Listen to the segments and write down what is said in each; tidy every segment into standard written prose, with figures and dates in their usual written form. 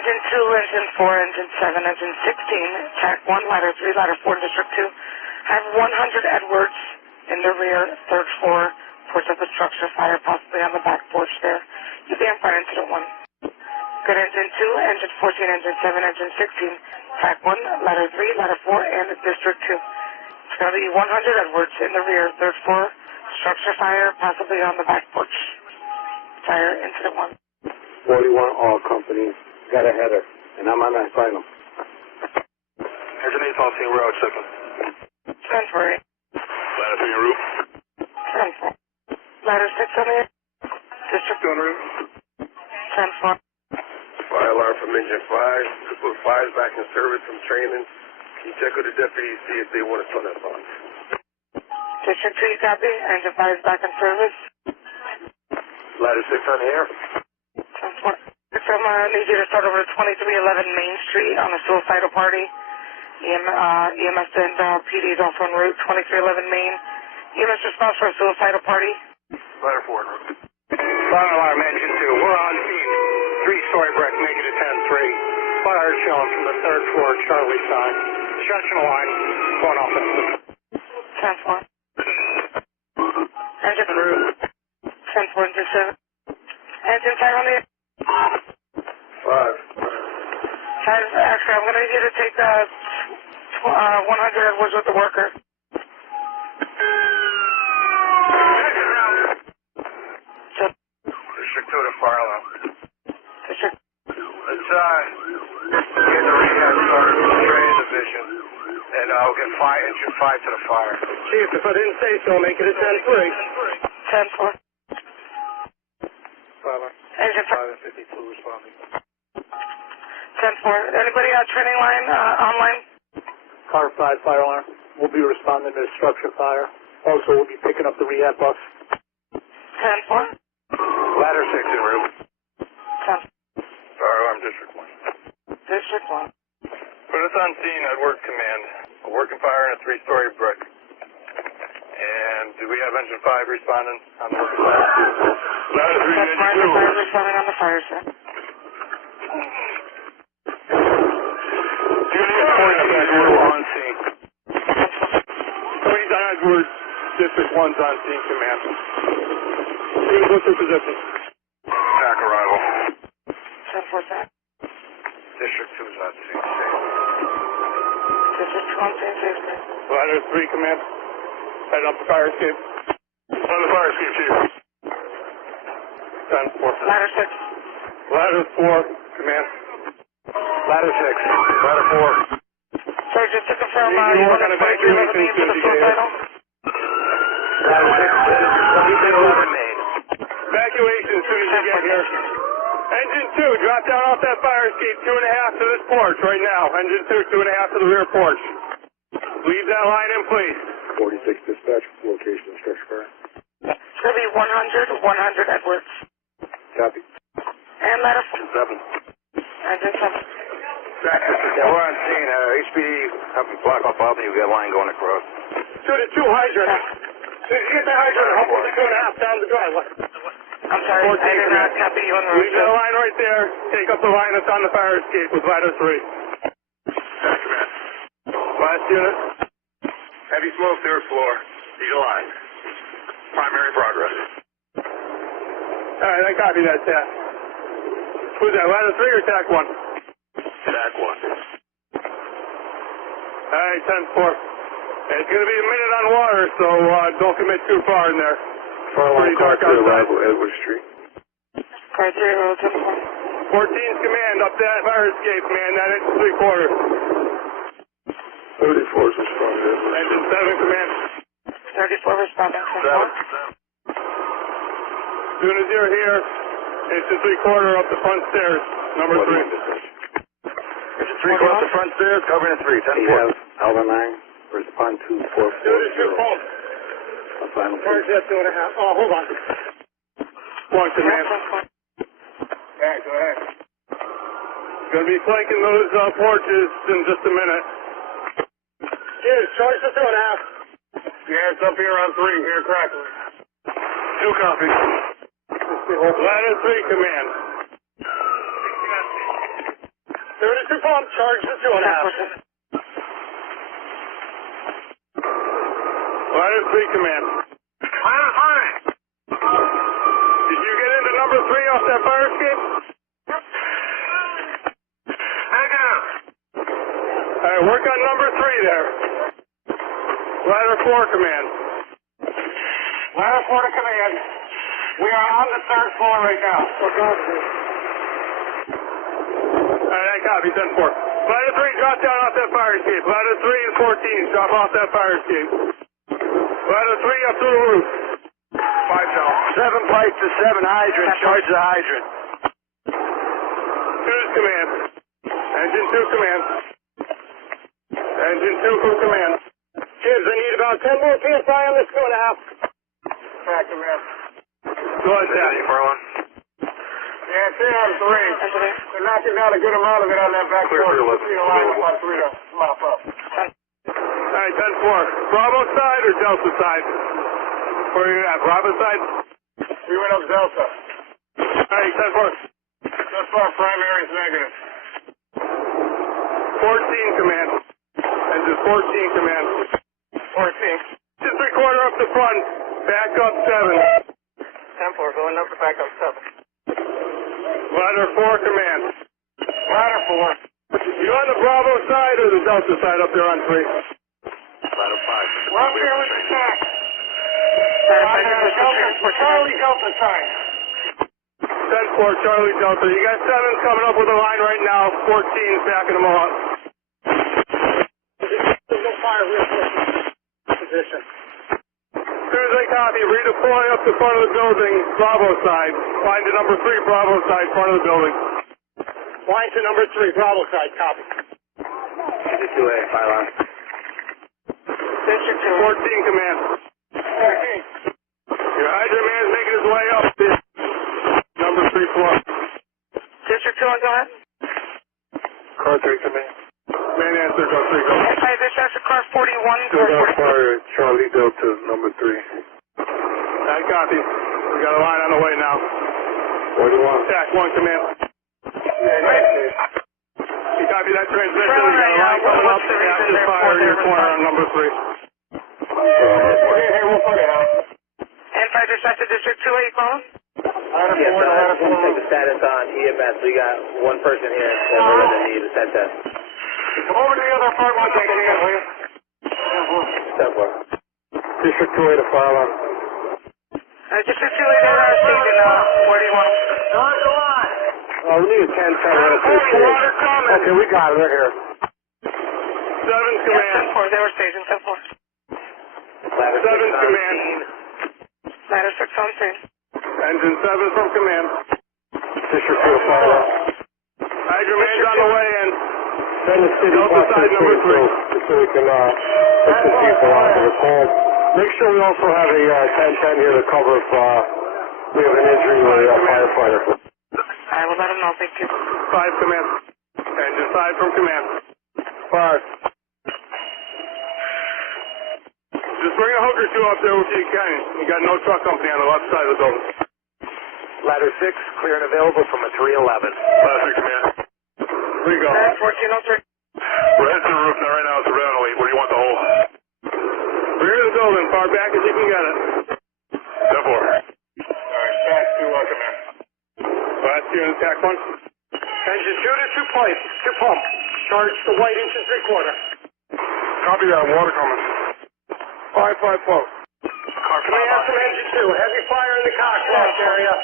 Engine 2, Engine 4, Engine 7, Engine 16, Tack 1, Ladder 3, Ladder 4, District 2. Have 100 Edwards in the rear, third floor, porch of the structure, fire possibly on the back porch there. You be on fire incident 1. Good Engine 2, Engine 14, Engine 7, Engine 16, Tack 1, Ladder 3, Ladder 4, and District 2. It's going to be 100 Edwards in the rear, third floor, structure fire possibly on the back porch. Fire incident 1. 41 all companies got a header, and I'm on that final. Engine 8 on scene, we're out checking. 10-4. Ladder 3 en route. 10-4. Ladder 6 on the District 2 en route. 10-4. Fire alarm from Engine 5. To put fires back in service from training. Can you check with the deputies, see if they want to turn that on? District 2, you copy? Engine 5 is back in service. Ladder 6 on the air. 10-4. I need you to start over to 2311 Main Street on a suicidal party. EMS and PD is also en route, 2311 Main. EMS response for a suicidal party. Ladder 4 en route. Fire alarm, Engine 2. We're on scene. Three-story brick, making it 10-3. Fire shown from the third floor, Charlie side. Junction line, going off in 10-4. Engine en route. 10-4, Engine 7. Engine 5 on the 5. Actually, I'm going to need you to take 100 Edwards with the worker. District 2 to fire alarm. District. Let's get the rehab started from the training division. And I'll get Engine 5 to the fire. Chief, if I didn't say so, make it a 10-3. 10-4. Fire alarm. Engine 5. 552 responding. 10-4. Anybody on training line, online? Car 5 fire alarm. We'll be responding to structure fire. Also, we'll be picking up the rehab bus. 10-4. Ladder 6 en route. 10. Fire alarm District 1. District 1. Put us on scene, Edwards Command. A working fire in a 3-story brick. And do we have Engine 5 responding on the working fire? Ladder 3 That's Engine 2. fire responding on the fire, sir. We're on scene. Tony's on Edwards. District 1's on scene, command. Please look for position. Tack arrival. 10-4, Tack. District 2's on scene. District 2 on scene, safety. Ladder 3, command. Heading up the fire escape. On the fire escape, Chief. 10-4. Ladder 6. Ladder 4, command. Ladder 6. Ladder 4. Sir, just to confirm, You you work want on to break your evacuation name for the as full soon as you title? Ladder 6. 11 Main. Evacuation as soon as you get here. Engine 2, drop down off that fire escape, 2.5 to this porch right now. Engine 2, 2.5 to the rear porch. Leave that line in place. 46 dispatch, location of structure fire. It's going to be 100 Edwards. Copy. And ladder 4. 7. Engine 7. Yeah, we're on scene. HPD helping block off Avenue. We got a line going across. 2 to 2 hydrant. So you get the hydrant, hopefully 2.5 down the driveway. I'm sorry, 14 I did not copy you on the Leave that road. line right there. Take up the line that's on the fire escape with ladder 3. Command. Last unit. Heavy smoke, third floor. Eagle line. Primary progress. Alright, I copy that, Tack. Who's that, ladder 3 or Tack 1? Tack 1. Alright, 10-4. It's going to be a minute on water, so don't commit too far in there. Pretty dark outside. Edward Street. Car 3, road 10-4. 14's command up that fire escape, man. That is 3/4. 34 is responding. Engine 7 command. 34 responding. 10-4. As soon as you're here, it's the 3/4 up the front stairs. Number 3. It's a 3 across the front stairs, covering a 3. 10-4. We have Alva 9, respond to 440. Unit 2 home. A final Charge that 2.5. Oh, hold on. 1 command. Yeah, go ahead. Going to be flanking those porches in just a minute. Cheers, charge the 2.5. Yeah, it's up here on 3. Here, crackling. 2 copies. Ladder 3 command. 2 to 2 pump, charge to 2.5. Ladder 3, command. Ladder 3. Did you get into number 3 off that fire escape? Negative. Alright, work on number 3 there. Ladder 4, command. Ladder 4 to command. We are on the 3rd floor right now. Alright, I copy, 10-4. Ladder 3, drop down off that fire escape. Ladder 3 and 14, drop off that fire escape. Ladder 3 up through the roof. 5 down. 7 pipes to 7 hydrants. Charge the hydrant. 2 is command. Engine 2 command. Engine 2 from command. Kids, I need about 10 more PSI on this 2.5. Back command. Go ahead, Daddy. Yeah, it's in on 3. They're knocking down a good amount of it on that back Clear door. 311. See a line with my 3 to mop up. Alright, 10-4. Bravo side or Delta side? Where are you at? Bravo side? We went up Delta. Alright, 10-4. Thus far, primary is negative. 14 command. Engine 14 command. 14. Just 3/4 up the front. Back up 7. 10-4, going up to back up 7. Ladder 4 command. Ladder 4. You on the Bravo side or the Delta side up there on 3? Ladder 5. We're up here with the tack. Charlie Delta side. 10-4, Charlie Delta. You got 7s coming up with a line right now. 14's backing them up. There's no fire position. As soon as I copy, redeploy up the front of the building, Bravo side. Line to number 3, Bravo side, front of the building. Line to number 3, Bravo side, copy. 2A, fire line. District 14 command. 14. Your hydrant man's making his way up there. Number 3 floor. District 2, go ahead. Car 3 command. Man answer, go 3, go. Hi, dispatch to car 41. Still got fire at Charlie Delta, number 3. I copy. We got a line on the way now. 41. Attack 1 command. You copy that transmission? We got a line coming up. Active fire in your corner on number 3. Okay, we'll put it out. And 5 dispatch to District 2, 8 calling. Ladder 4 Yes, to ladder 4. check the status on EMS. We got one person here that we're going to need to send test. Come over to the other apartment, take it in, will you? Step one. District 2A to fire line. District 2, 8, they're station. Where do you want them? Go on. Oh, we need a 10-10. Water coming. Okay, we got it. They're here. 7's command. 10-4, they were station 10-4. Ladder 7's command. Ladder 6 on scene. Engine 7 from command. District 2 to fire line. Hydro man's on the way in. Send the city Delta bus to side the number 3. city just so we can put some people out to the call. Make sure we also have a 10-10 here to cover if we have an injury or a firefighter. I will let them know, thank you. 5 command. Engine 5 from command. 5. Just bring a hook or 2 up there if you can. You got no truck company on the left side of the building. Ladder 6, clear and available from a 311. Ladder 3 command. Where you go? 1403. We're heading to the roof now right now. It's a ventilate. Where do you want the hole? Rear of the building, far back as you can get it. 10-4. Alright, back to command. Last year in attack 1. Engine 2 to 2 pipes, 2 pump. Charge the white inch and 3/4. Copy that. Water coming. 5-5 flow. Car 5 Command on from engine 2, heavy fire in the cockpit area.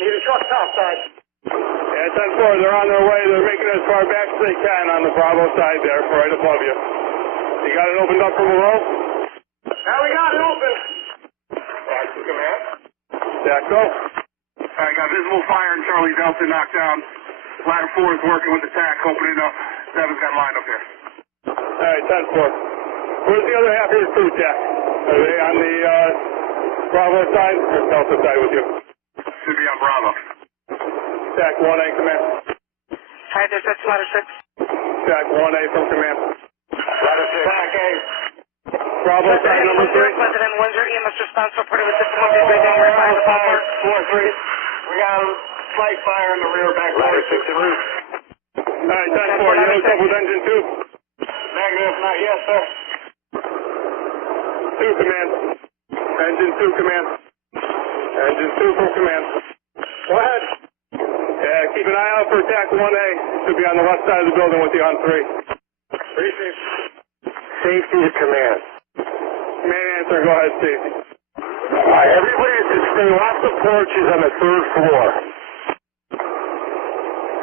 Need a truck topside. Yeah, 10-4, they're on their way. They're making it as far back as they can on the Bravo side there, right above you. You got it opened up from below? Now we got it open. Back to command. Yeah, go. Alright, got visible fire in Charlie Delta knocked down. Ladder 4 is working with the tack, opening up. 7's got line up here. Alright, 10-4. Where's the other half of your crew, Jack? Are they on the Bravo side or Delta side with you? Should be on Bravo. Jack 1A command. Hi, dispatch to ladder 6. Jack 1A from command. Ladder 6. Back A. Bravo side number 3. President, when's your EMS response reported with difficulty breathing right behind the bumper? 4-3. We got a slight fire in the rear back. Ladder 6 en route. Alright, 10-4. hooked up with engine 2? Negative, not yet, sir. 2 command. Engine 2 command. Engine 2 full command. Go ahead. Yeah, keep an eye out for attack 1A. Should be on the left side of the building with you on 3. Receive. Safety to command. Command answer, go ahead, Steve. Alright, everybody to stay off the porches on the 3rd floor.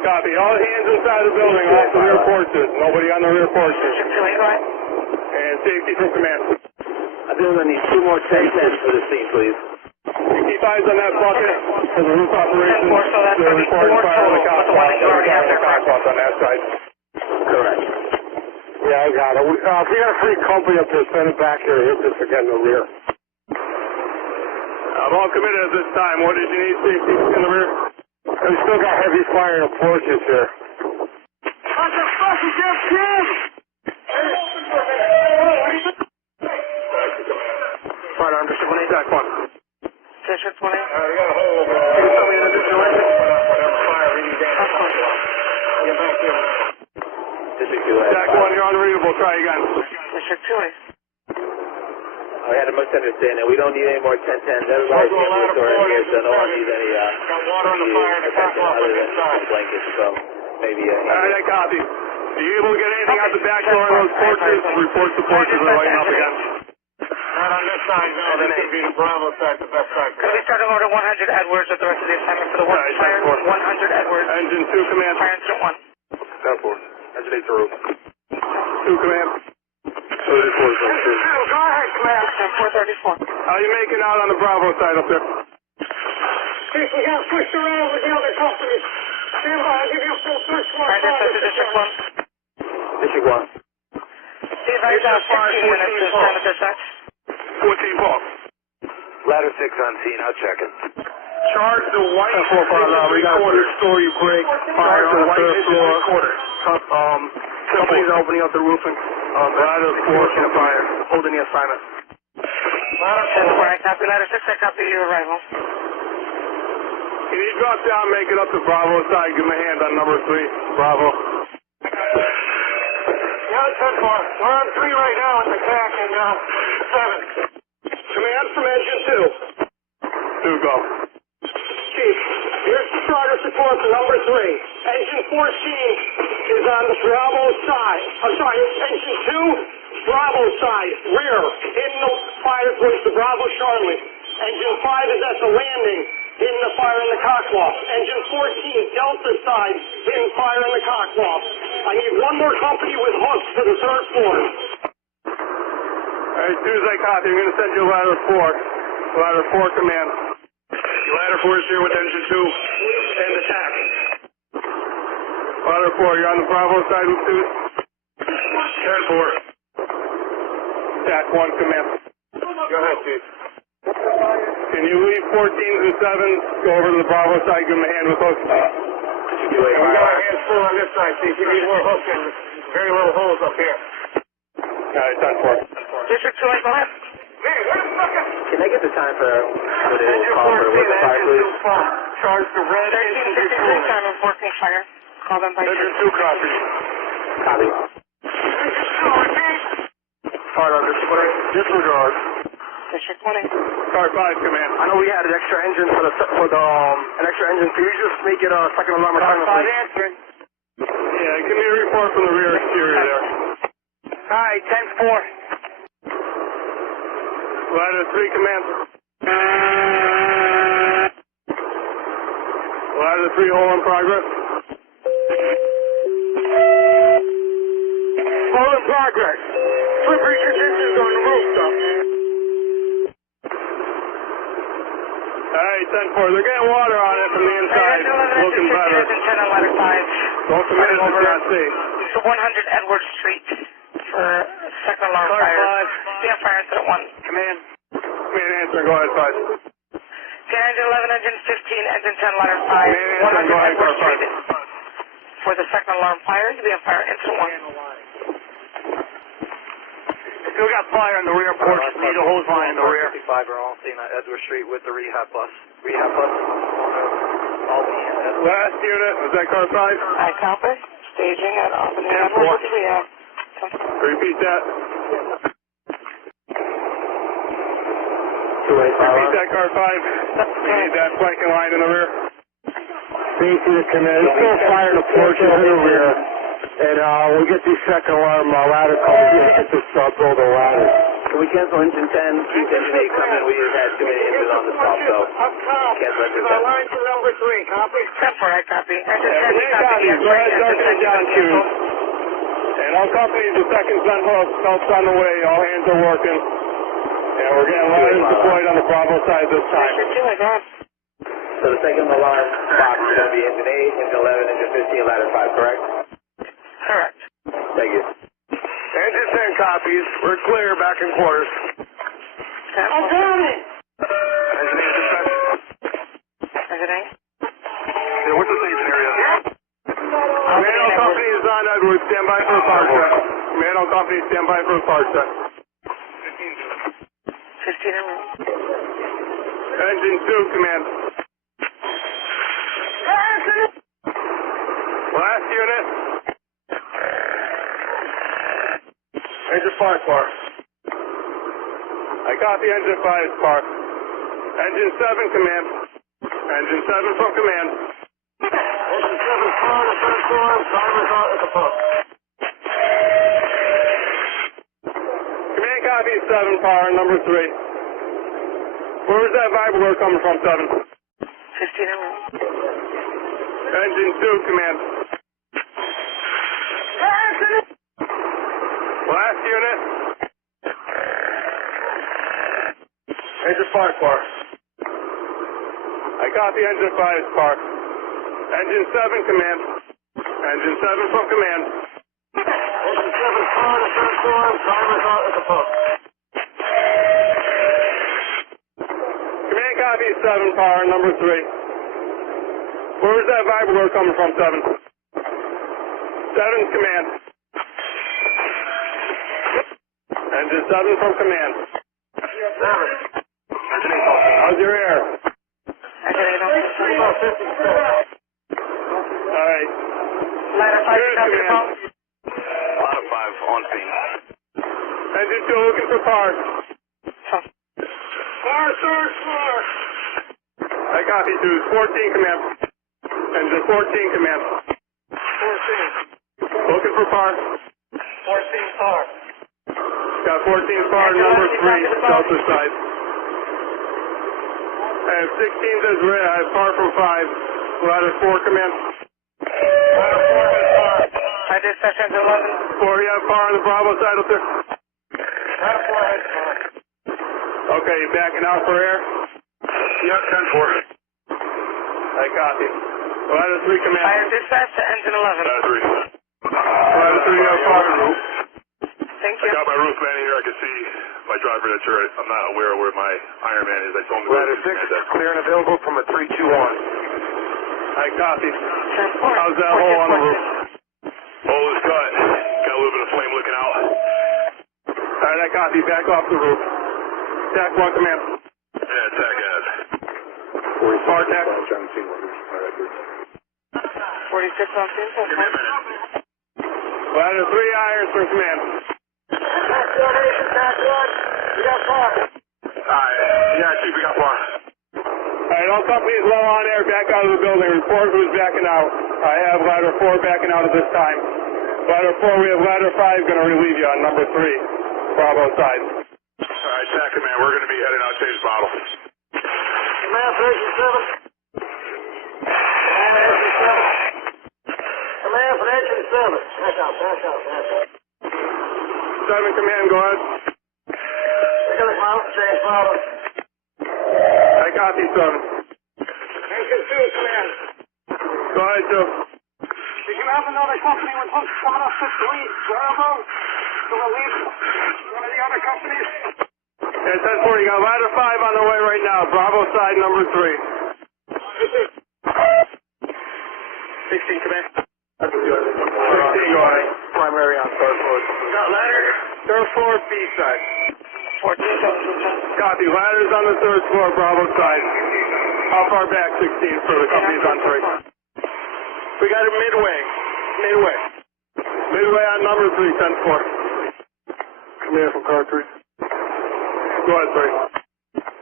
Copy. All hands inside the building, off the rear porches. Nobody on the rear porches. Go ahead. And safety from command. I think I need 2 more 10-10s for the scene, please. Keep eyes on that bucket for the roof operation. 10-4, so that's They're going to be reporting 4 fire on the total, cock with the one that you already have there, correct? on that side. Correct. Yeah, I got it. If you got a free company up there, send it back here. Hit this again in the rear. I'm all committed at this time. What did you need, safety in the rear? We still got heavy fire in the porches here. What the fuck is your kid? Fire arm, District 1, attack 1. District 20. We got a hole over there. Can you tell me an additional engine? Whatever fire, really damn. Get back here. District 2. Attack 1, you're unreadable. Try again. District 2. I had a misunderstanding. We don't need any more 10-10s. Everybody's ambulatory here, so no one needs any Got water on the fire in the back attention off other on than this side. blankets, so maybe Alright, I copy. Are you able to get anything out the back door of those porches? Report the porches are lighting up again. Not on this side, no. This would be the Bravo side, the best side. Could we start order 100 Edwards with the rest of the assignment for the one Alright, fire? 10-4. 100 Edwards. Engine 2 command. Fire incident 1. 10-4. Engine 8 to roof. 2 command. 34 is on 2. Go ahead, command. 10-4-34. How you making out on the Bravo side up there? Chief, we got pushed around with the other companies. Stand by, I'll give you a full search warrant. Fire dispatch to District 1. District 1. See if I got 15 minutes to stand at dispatch. 14 ball. Ladder 6 on scene. I'll check it. Charge the white. We got a story break. Fire on the third floor. Somebody's opening up the roofing. Ladder 4 can fire. Holding the assignment. Ladder 4, I copy. Ladder 6, I copy your arrival. Can you drop down, make it up to Bravo side? Give me a hand on number 3. Bravo. Yeah, 10-4. We're on 3 right now with attack and 7. Command from engine 2. 2 go. Chief, here's the progress report for number 3. Engine 14 is on the Bravo side. I'm sorry, engine 2, Bravo side, rear, in the fire towards the Bravo Charlie. Engine 5 is at the landing, in the fire in the cockloft. Engine 14, Delta side, in fire in the cockloft. I need one more company with hooks for the 3rd floor. Alright, as soon as I copy, I'm going to send you ladder 4. Ladder 4 command. Ladder 4 is here with engine 2 and attack. Ladder 4, you're on the Bravo side with 2. 10-4. Attack 1 command. Go ahead, Chief. Can you leave 14s and 7s, go over to the Bravo side, give them a hand with hooks? We got our hands full on this side, Chief. We need more hooks and very little holes up here. Alright, 10-4. District 2, go ahead. Can I get the time for the call for with the fire, please? Charge the red. 1353, time of working fire. Call them by Engine 2 copy. Copy. Fire on disregard. District 20. Car 5 command. I know we had an extra engine for an extra engine. Can you just make it a second alarm assignment, please? answering. Yeah, give me a report from the rear exterior there. Alright, 10-4. Ladder 3 command. Ladder 3 hole in progress. Hole in progress. Slippery conditions on the rooftop. Alright, 10-4. They're getting water on it from the inside. Looking better. 10 on ladder 5. Don't commit it if it's not safe. So 100 Edward Street for second alarm Car fire. 5. Yeah, fire incident 1. Command. Command answer. Go ahead, 5. Engine 11, engine 15, engine 10, ladder 5. Command answer. 100 Go ahead, Edward car 5. Street for the second alarm fire. To be on fire incident 1. Still got fire in the rear porch. Need a hose line in the rear. 55 are all seen on Edward Street with the rehab bus. Rehab bus. All the Last unit, was that car 5? I copy. Staging at Albany Airport, which we have. Repeat that. Repeat that, car 5. We need that flanking line in the rear. Safety to command. There's still fire in the porches in the rear. And we'll get the second alarm ladder call. We get this build a ladder. Can we cancel engine 10? Keep engine 8 coming. We just had too many engines on the stop, so Up top, cancel engine is 10. our line for number 3, copy? 10-4, I copy. Engine 10, We we copy. copy. Yes, Go ahead, right. Duncan and John Hughes. And all companies, the second's on hook. Help's on the way. All hands are working. And we're getting ladders deployed on the Bravo side this time. Engine 2, I got. So the second alarm box is going to be engine 8, engine 11, engine 15, ladder 5, correct? Correct. Thank you. Engine 10 copies. We're clear back in quarters. I'm doing it. Engine 8 dispatch. Engine 8. Yeah, what's the staging area? Command all companies on Edwards. Stand by for a power set. Command all companies, stand by for a power set. 15 in room. Engine 2, command. Last unit. Engine 5 bar. I copy engine 5, Spark. Engine 7, command. Engine 7 from command. Engine 7, car on the first floor, driver's out at the pump. Command copy 7, power number 3. Where was that vibrator coming from, 7? 15 in room. Engine 2, command. Last unit. Engine 5 bar. I copy engine 5, Spark. Engine 7, command. Engine 7 from command. Engine 7, car on the first floor, driver's out at the pump. Command copy 7, power number 3. Where was that vibrator coming from, 7? 7's command. Engine 7 from command. How's your air? Engine 8 on Alright. Ladder 5, Here's copy the command. phone. Ladder 5 on scene. Engine 2 looking for cars. Car, third floor. I copy 2. 14 command. Engine 14 command. 14. Looking for car. 14 car. Got 14 car number 3, Delta side. I have 16 as red. I have car from 5. Ladder 4 command. I dispatch engine 11. 4, you have car on the Bravo side up there? Ladder 4 head car. Okay, you backing out for air? Yep, 10-4. I copy. Ladder 3 command. I dispatch to engine 11. Ladder 3. Ladder 3, you have car. Thank I you. got my roof man here. I can see my driver that's here. I'm not aware of where my Iron Man is. I told him to go Ladder 6 clear and available from a 321. I copy. 10-4. How's that hole on the roof? Hole is cut. Got a little bit of flame looking out. Alright, I copy. Back off the roof. TAC 1 command. Yeah, attack ad. Car TAC. 46 on scene. Give me a minute. Ladder 3 irons from command. Tac 1, Tac 1. We got car. Alright. Yeah, Chief, we got bar. Alright, all companies low on air, back out of the building. Report who's backing out. I have ladder 4 backing out at this time. Ladder 4, we have ladder 5 going to relieve you on number 3, Bravo side. Alright, attack command. We're going to be heading out James Bottle. Command for engine 7. Command for engine 7. Command for engine 7. Back out, back out, back out. 7 command, go ahead. We're going to come out James Bottom. I copy 7. Engine 2, command. Go ahead, 2. Did you have another company with hooks coming up 6 Bravo to relieve one of the other companies? Yeah, 10-4, you got ladder 5 on the way right now. Bravo side number 3. 16 command. 16, go ahead. Primary on third floor. Got ladder. Third floor, B side. 14 17. Copy. Ladders on the 3rd floor, Bravo side. How far back? 16 for the companies on 3. We got it midway. Midway. Midway on number 3, 10-4. Command from car 3. Go ahead, sorry.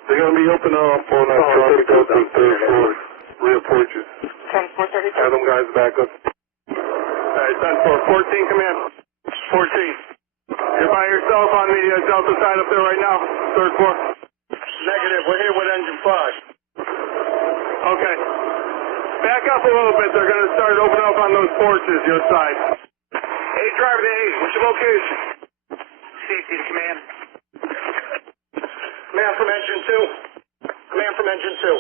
They're going to be open up on that truck to go to the third floor. Rear porches. 10-4-32. Have them guys back up. Alright, 10-4. 14, command. 14. You're by yourself on the Delta side up there right now, third floor. Negative. We're here with engine 5. Okay. Back up a little bit. They're going to start opening up on those porches, your side. 8 driver to 8. What's your location? Safety to command. Command from engine 2. Command from engine 2.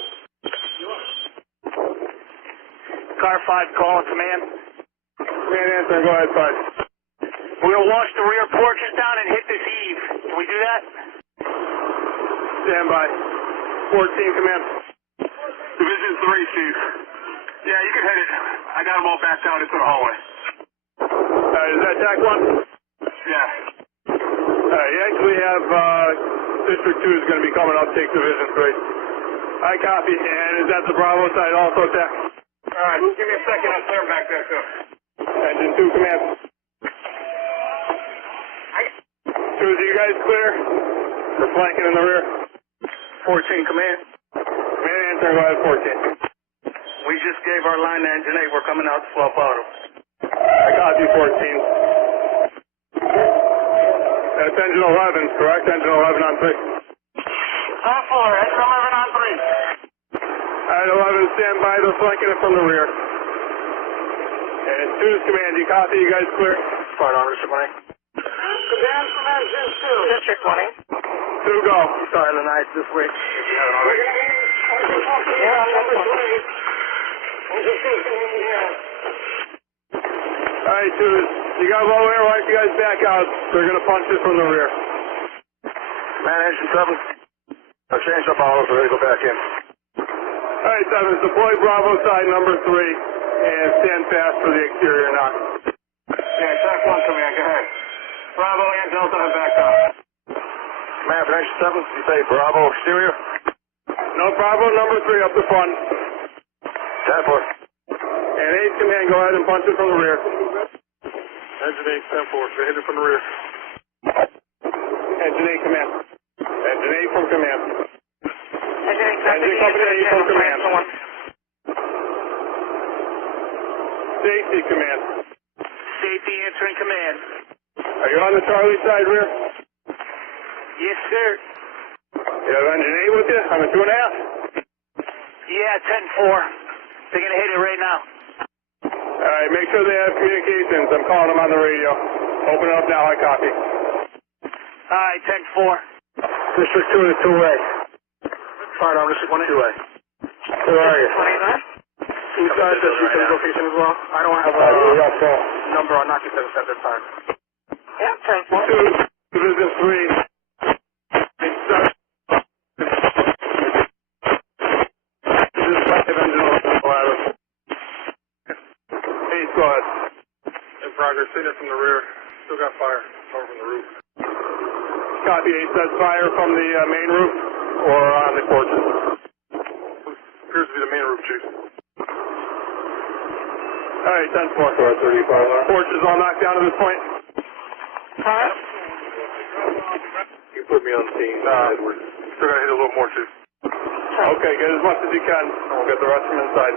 Car 5 call, command. Command answer, go ahead, 5. We're going to wash the rear porches down and hit this eave. Can we do that? Stand by. 14, command. Division 3, Chief. Yeah, you can hit it. I got them all backed out into the hallway. Is that TAC 1? Yeah. You actually have District 2 is going to be coming up, take Division 3. I copy. And is that the Bravo side also, TAC? Alright, give me a second. I'll clear back there, too. Engine 2, command. Susie, you guys clear? We're flanking in the rear. 14, command. Command answer, go ahead, 14. We just gave our line to engine 8. We're coming out to swap auto. I copy 14. That's engine 11, correct? Engine 11 on 3. 10-4. Engine 11 on 3. Alright, 11, stand by. They're flanking it from the rear. And 2's command, you copy? You guys clear? Fire on, Mr. Mike. Command from engine 2. District 20. 2, go. Silent night this week, if you haven't already. Yeah, number 3. Alright, 2's. You got low air, why don't you guys back out? They're going to punch it from the rear. Man, engine 7. I'll change up all so they go back in. Alright, 7's. Deploy Bravo side number 3 and stand fast for the exterior knock. Yeah, TAC 1, command. Go ahead. Bravo and Delta are backed out. Man, for engine 7, you say Bravo exterior? No, Bravo number 3 up the front. 10-4. And 8's command, go ahead and punch it from the rear. Engine 8, 10-4. So hit it from the rear. Engine 8 command. Engine 8 from command. Engine Company 8 from command. command. Safety command. Safety answering command. Are you on the Charlie side rear? Yes, sir. You have engine 8 with you? I'm a 2.5. Yeah, 10-4. They're going to hit it right now. Alright, make sure they have communications. I'm calling them on the radio. Open it up now, I copy. Alright, 10-4. District 2 to 2A. Fire on, District 1 to 2A. Where are you? 29. Inside District 2 location as well. I don't have a number on occupancy at this time. Yeah, 10-4. 2, Division 3. Go ahead. In progress, seen it from the rear. Still got fire over from the roof. Copy 8 says fire from the main roof or on the porches. Appears to be the main roof, Chief. Alright, 10-4. 35. Porches all knocked down to this point? Huh? You put me on the scene, Edward. Still gotta hit a little more, Chief. Okay, get as much as you can, and we'll get the rest from inside.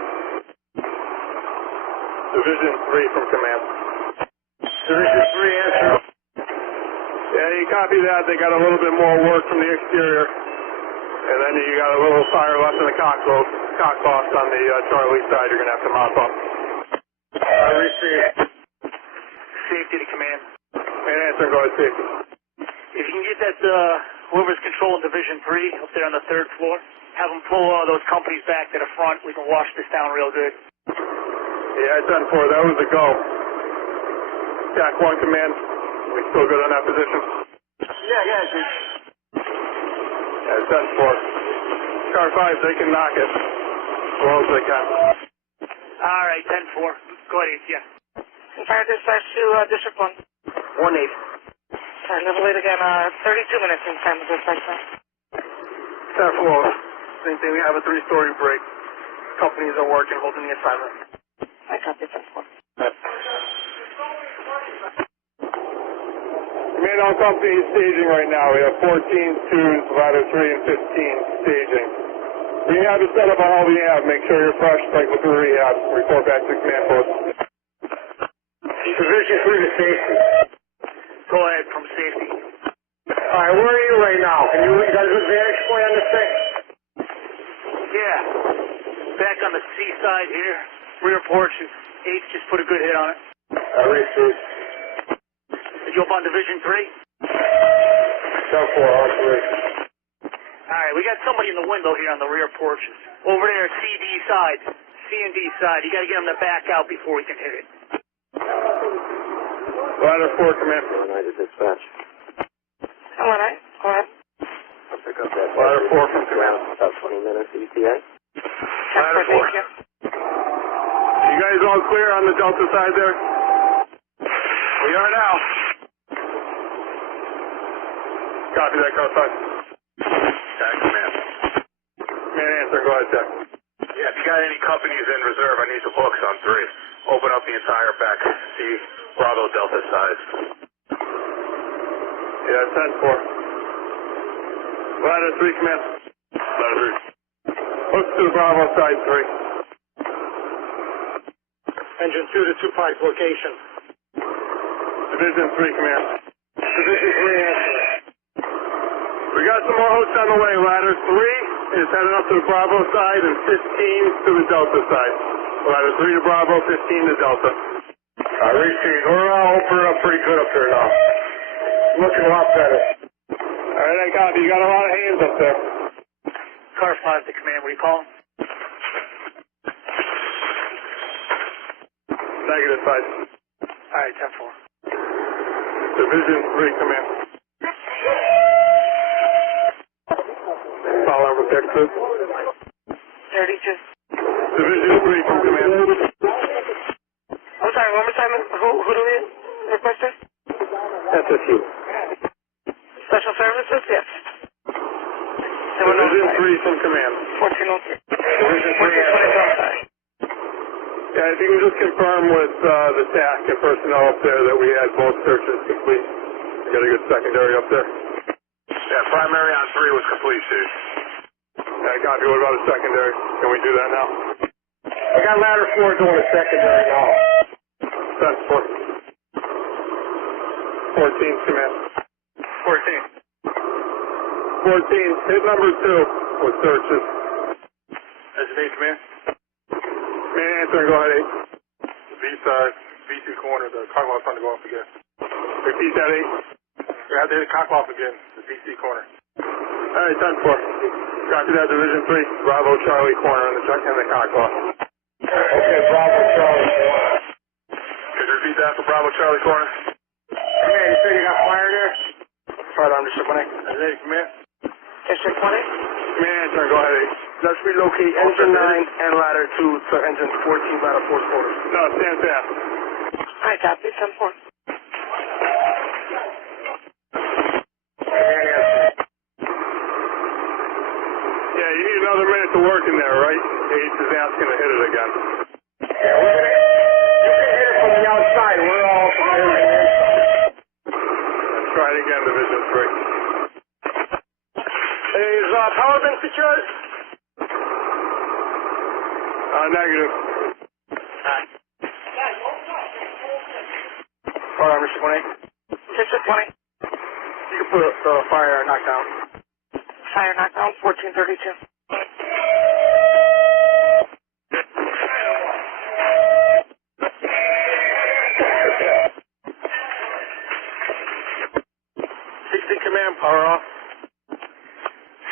Division 3 from command. Division 3 answer. Yeah, you copy that. They got a little bit more work from the exterior. And then you got a little fire left in the cock box on the Charlie side you're going to have to mop up. I receive. Safety to command. And answer, go ahead, safety. If you can get that, whoever's controlling Division 3 up there on the 3rd floor, have them pull those companies back to the front. We can wash this down real good. Yeah, 10-4. That was a go. TAC 1 command. We still good on that position? Yeah, Chief. Yeah, 10-4. Car 5, they can knock it as well as they can. All right, 10-4. Go ahead, yeah. Fire dispatch to District 1. 1-8. Sorry, level 8 again. 32 minutes in time to dispatch now. 10-4. Same thing, we have a 3-story break. Companies are working, holding the assignment. I copy 10-4. Command, all companies staging right now. We have 14 twos, ladder 3 and 15 staging. Rehab is set up on all we have. Make sure you're fresh, cycle through rehab. Report back to command post. Division 3 to safety. Go ahead from safety. All right, where are you right now? Can you guys do a vantage point on this thing? Yeah. Back on the C side here. Rear porches. 8 just put a good hit on it. Receive. Are you up on Division 3? 10-4, all 3. Alright, we got somebody in the window here on the rear porches. Over there, CD side. C and D side. You gotta get them to back out before we can hit it. Ladder 4, command. United dispatch. Hello, night. Go ahead. I'll pick up that. Ladder 4 from command. About 20 minutes, ETA. Ladder 4. Thank you. You guys all clear on the Delta side there? We are now. Copy that, cross side. Tag command. Command answer, go ahead, Jack. Yeah, if you got any companies in reserve, I need the books on 3. Open up the entire back. See Bravo Delta side. Yeah, 10-4. Ladder 3, command. Ladder 3. Hooks to the Bravo side 3. Engine 2 to 2 Pike location. Division 3, command. Division 3 answer. We got some more hooks on the way. Ladder 3 is heading up to the Bravo side and 15 to the Delta side. Ladder 3 to Bravo, 15 to Delta. Receive. We're opening up pretty good up here now. Looking a lot better. All right, I copy. You got a lot of hands up there. Car 5 to command. What do you call him? Negative side. Alright, 10-4. Division 3, command. File number Texas. 32. Division 3 from command. I'm sorry, one more time. Who do we request this? SSU. Special services? Yes. Division 3 from command. 1403. Division 3 1422, I'm sorry. Yeah, if you can just confirm with the TAC and personnel up there that we had both searches complete. We got a good secondary up there. Yeah, primary on 3 was complete, dude. Yeah, copy. What about a secondary? Can we do that now? I got ladder 4 doing a secondary now. That's 4. 14, command. 14. 14, hit number 2 with searches. Designate command. Command answer and go ahead, 8. The B side, B2 corner, the cock lock's trying to go off again. Repeat that, 8. We have to hit the cock off again, the BC corner. All right, 10-4. Copy that, Division 3, Bravo Charlie corner in the cock off. Okay, Bravo Charlie. Could you repeat that for Bravo Charlie corner? Command, you say you got fire there? Right on, District 1. Designate command. District 20? Command answer and go ahead, 8. Let's relocate engine 9 and ladder 2 to engine 14, ladder 4 quarters. No, stand fast. I copy 10-4. Yeah, you need another minute to work in there, right? H is asking to hit it again. Yeah, you can hit it from the outside. We're all from the inside. Let's try it again, Division 3. Is power been secured? Negative. Hold on, Mr. 20. District 20. You can put fire knockdown. Fire knockdown, 1432. Command, power off.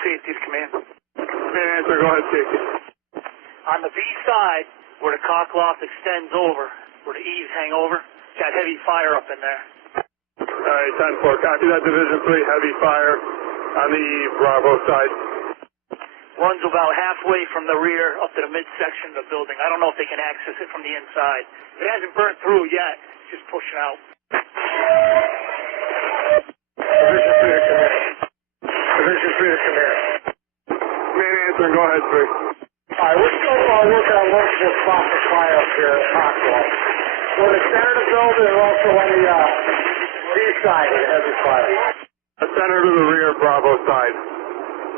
Safety to command. Command answer, go ahead, safety. On the B side, where the cock loft extends over, where the eaves hang over, got heavy fire up in there. All right, 10-4. Copy that, Division 3, heavy fire on the Bravo side. Runs about halfway from the rear up to the midsection of the building. I don't know if they can access it from the inside. It hasn't burnt through yet. It's just pushing out. Division 3 to command. Division 3 to command. Command answer and go ahead, 3. Alright, we're still working on multiple spots of fire up here at Hartford. We're in the center of the building and also on the east side of the heavy fire. The center to the rear, Bravo side,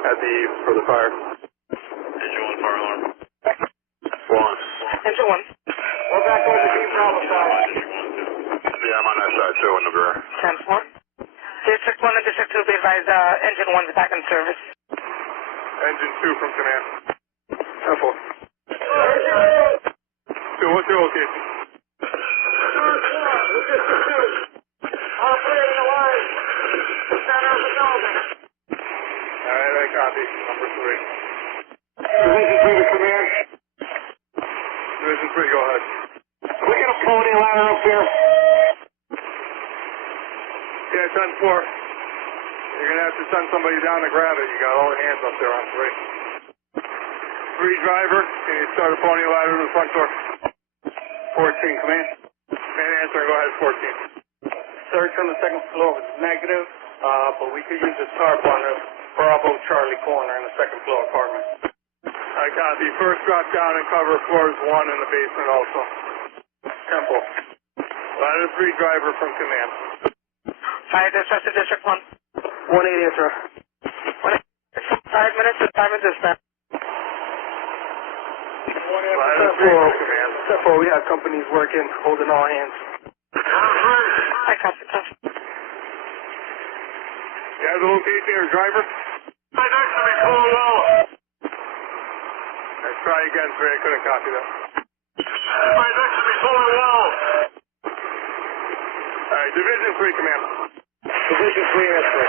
at the east for the fire. Engine 1 fire alarm. 1. Engine 1. We're back over the east Bravo side. Yeah, I'm on that side too, in the rear. 10-4. District 1 and District 2 be advised, Engine 1 is back in service. Engine 2 from command. 10-4. 2, what's your location? Operating the line. Center of the building. Alright, I copy. Number 3. Division 3 to command. Division 3, go ahead. We get a pony ladder up here. Yeah, 10-4. You're going to have to send somebody down to grab it. You got all the hands up there on 3. 3 driver, can you start a pony ladder to the front door? 14, command. Command answer, go ahead, 14. Search on the second floor was negative, but we could use a tarp on the Bravo Charlie corner in the second floor apartment. I copy. First drop down and cover floors 1 in the basement also. Temple. Ladder 3 driver from command. Fire dispatch to District 1. 1-8 answer. 5 minutes of time in dispatch. Ladder 3 from command. 10-4, we have companies working, holding all hands. I copy. You have the location of your driver? My next to me, Cole Low. Let's try again, 3. I couldn't copy that. My next to me, Cole Low. Alright, Division 3 command. Division 3 answer.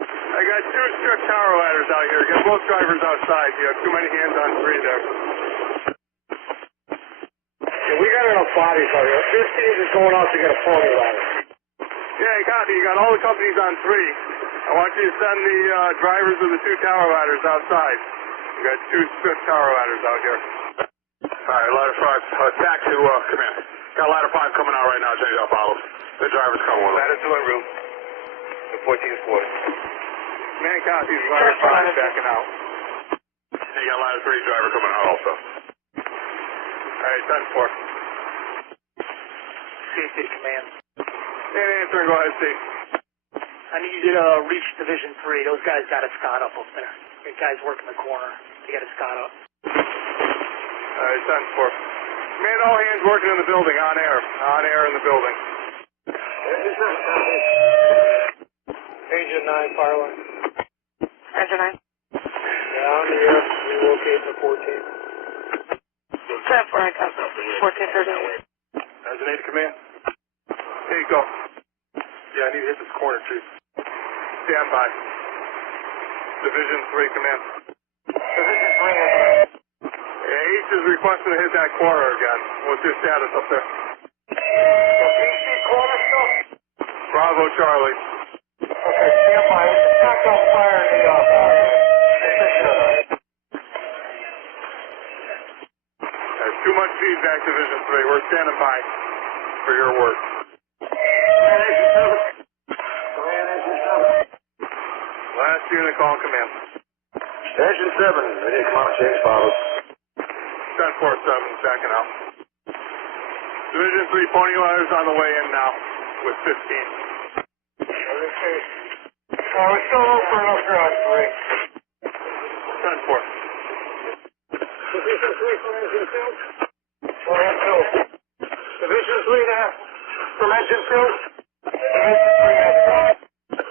I got 2 strict tower ladders out here. Get both drivers outside. You have too many hands on 3 there. Yeah, we got enough bodies out here. 15 is going out to get a pony ladder. Yeah, copy. You got all the companies on 3. I want you to send the drivers of the 2 tower ladders outside. You got 2 strict tower ladders out here. Alright, ladder 5, attack to command. Got ladder 5 coming out right now, change out bottles. The driver's coming with us. Ladder 2 en route. The 14th floor. Man copies, ladder 5 backing out. You got ladder 3 driver coming out also. Alright, 10-4. Safety to command. And answer and go ahead, Steve. I need you to reach Division 3. Those guys got a Scott up there. The guys working the corner. They got a Scott up. Alright, 10-4. Man, all hands working in the building, on air. On air in the building. Agent 9, fire line. Engine 9. Yeah, on the air. Relocate to 14. 10-4, I copy. 14-38. Designated command. Here you go. Yeah, I need to hit this corner, Chief. Stand by. Division 3 command. Division 3 answer. Yeah, H is requesting to hit that corner again. What's your status up there? PC corner still? Bravo Charlie. Okay, stand by. We just knocked off fire in the There's too much feedback, Division 3. We're standing by for your work. Last unit call command. Engine 7, we need to come out, change bottles. 10-4-7, backing out. Division 3 pony ladders on the way in now with 15. Okay. We're still open up here on 3. 10-4. Division 3 from Engine 2. Go ahead, 2. Division 3 now from Engine 2. Division 3 answer.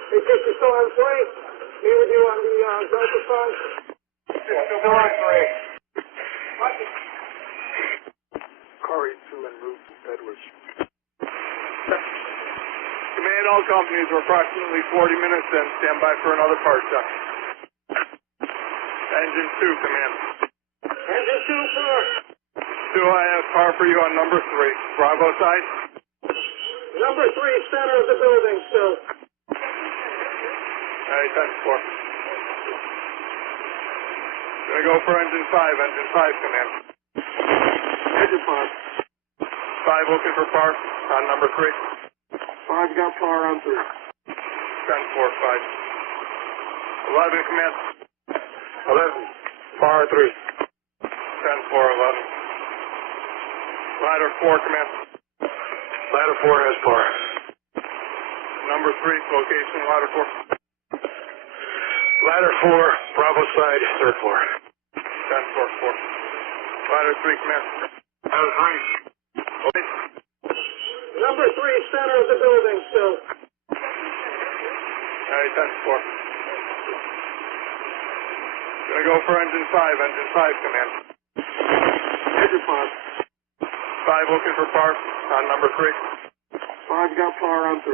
Hey, Dick, you still on 3? Here with you on the Delta side? Still on 3. Corey 2 and Route Edwards. Command all companies are approximately 40 minutes in. Stand by for another part check. Engine 2, command. Engine 2, sir. 2, I have par for you on number 3. Bravo side. Number 3, center of the building still. Alright, 10-4. Gonna go for engine 5. Engine 5, command. Engine 5. 5 looking for par on number 3. 5 got par on 3. 10-4, 5. 11, command. 11, par 3. 10-4, 10-4-11. Ladder 4, command. Ladder 4 has par. Number 3, location, ladder 4. Ladder 4, Bravo side, third floor. 10-4-4. Ladder 3, command. Ladder 3. Okay. Number 3, center of the building still. Alright, 10-4. Gonna go for engine 5, command. Engine 5. 5 looking for par on number 3. 5 got par on 3. 10-4-5.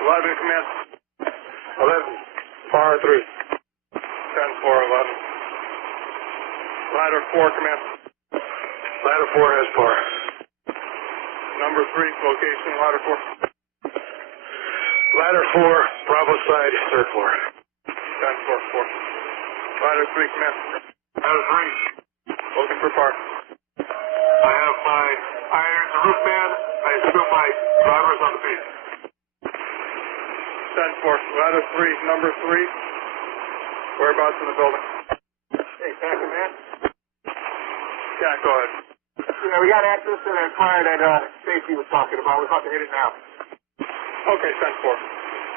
11, command. 11, par 3. 10-4-11. Ladder 4, command. Ladder 4 has par. Number 3, location, ladder 4. Ladder 4, Bravo side, third floor. 10-4-4. Ladder 3, command. Ladder 3. Looking for par. I have my irons, the roof man. I assume my driver's on the beat. 10-4. Ladder 3, number 3. Whereabouts in the building? Hey, back command. Yeah, go ahead. Yeah, we got access to that fire that Stacy was talking about. We're about to hit it now. Okay, 10-4.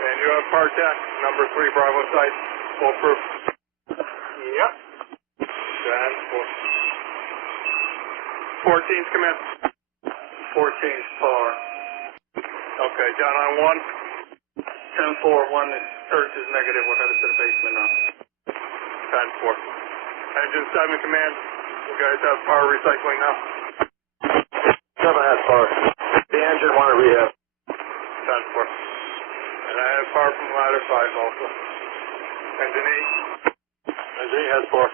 And you have par tack, number 3, Bravo side, foolproof. Yep. 10-4. 14's command. 14's par. Okay, down on 1. 10-4, 1 is search is negative. We're headed to the basement now. 10-4. Engine 7, command. You guys have power recycling now. 7 has par. The engine 1 at rehab. 10-4. And I have power from ladder 5 also. Engine 8. Engine 8 has par.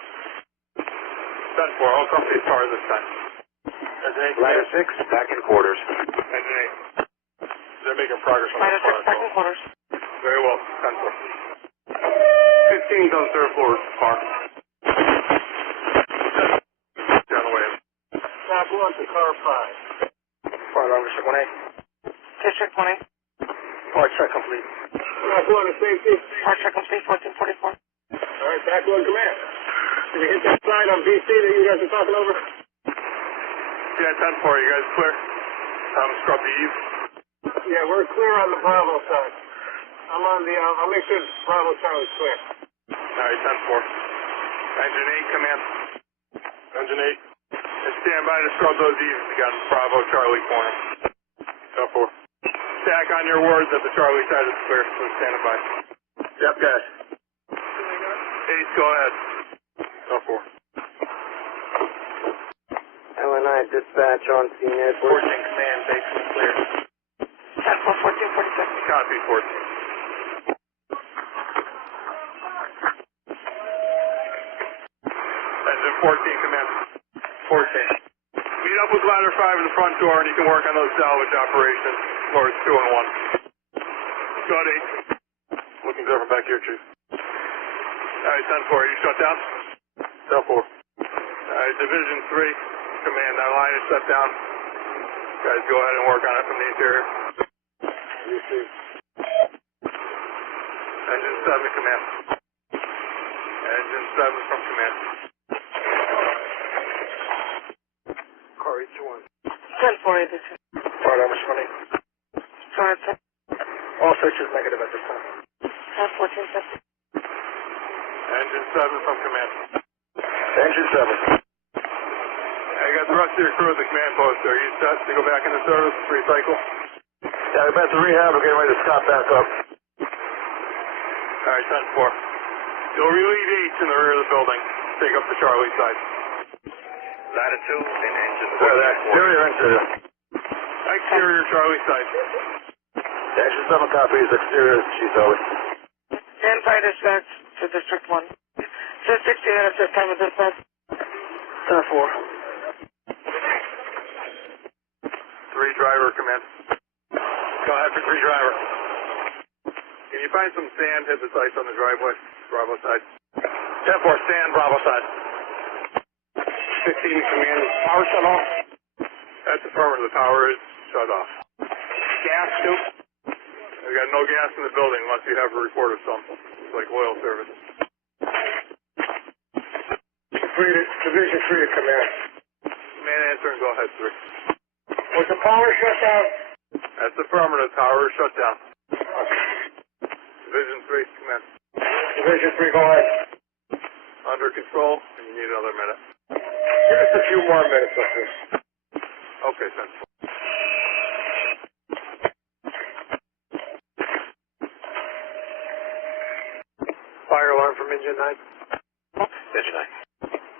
10-4. All companies power this time. Engine 8. Ladder 6, back in quarters. Engine 8. They're making progress on Ladder that 6, second quarters. Very well. 10-4. 15's on third floor. Par. Down the way. Back 1 to car 5. Fire officer 1A. District 1A. Part check complete. Back 1 to safety. Part check complete, 1444. All right, back 1 command. Did we hit that sign on BC that you guys are talking over? Yeah, 10-4. You guys clear? Scrub the eve. Yeah, we're clear on the Bravo side. I'm on the, I'll make sure Bravo Charlie's clear. Alright, 10-4. Engine 8, command. Engine 8. And stand by to scrub those eves again. Bravo, Charlie corner. 10-4. Stack on your words that the Charlie side is clear, so standing by. Yep, guys. Ace, go ahead. 10-4. LNI dispatch on scene, Edward. 14 command, basement clear. 10-4, 1446. Copy, 14. Engine 14, command. 14. Meet up with ladder 5 in the front door and you can work on those salvage operations. Floors 2 and 1. Go ahead, 8. Looking good from back here, Chief. Alright, 10-4. Are you shut down? 10-4. Alright, Division 3, command. That line is shut down. Guys, go ahead and work on it from the interior. You see. Engine 7, command. Engine 7 from command. Car 821. 10-4, 82. Part number 20. 210. All searches negative at this time. 10-1450. Engine 7 from command. Engine 7. I got the rest of your crew at the command post. Are you set to go back into service, recycle? Yeah, we've been to rehab. We're getting ready to stop back up. Alright, 10-4. You'll relieve 8 in the rear of the building. Take up the Charlie side. Ladder 2 and engine 4. Yeah, exterior, interior. Exterior Charlie side. Engine 7 copies, exterior, Chief Ellis. Stand by dispatch to District 1. So 60 minutes this time of dispatch. 10-4. 3 driver command. Go ahead for 3 driver. Can you find some sand, hit the sites on the driveway? Bravo side. 10-4, stand, Bravo side. 15 command, power shut off? That's affirmative, the power is shut off. Gas too? We got no gas in the building unless you have a report of some. It's like oil service. Division 3 to command. Command answer and go ahead, 3. Was the power shut down? That's affirmative. Tower is shut down. Okay. Division 3, command. Division 3, go ahead. Under control, and you need another minute. Give us a few more minutes up here. Okay, 10-4. Fire alarm from engine 9. Engine 9.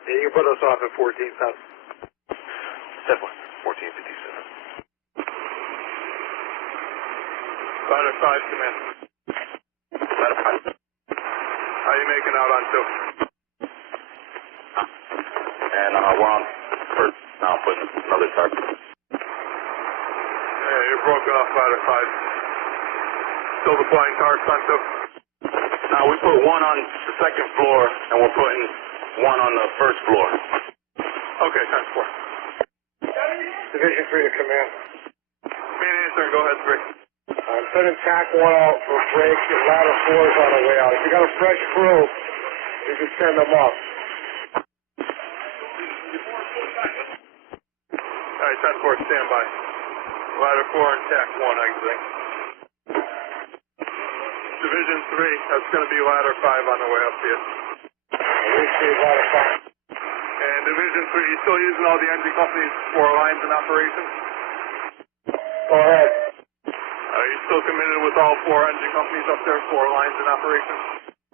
Yeah, you can put us off at 14,000. 10-4. 1457. Ladder 5, command. Ladder 5. How are you making out on 2? And we're on first. Now I'm putting another target. Yeah, you're broken off ladder 5. Still deploying targets on 2? Now we put one on the second floor, and we're putting one on the first floor. Okay, 10-4. Division 3 to command. Main answer and go ahead, 3. I'm sending TAC 1 out for a break. Your ladder 4 is on the way out. If you got a fresh crew, you can send them up. Alright, 10-4, stand by. Ladder 4 and TAC 1 exiting. Division 3, that's going to be ladder 5 on the way up here. We see ladder 5. And Division 3, you still using all the engine companies' 4 lines in operation? Go ahead. Are you still committed with all 4 engine companies up there, 4 lines in operation?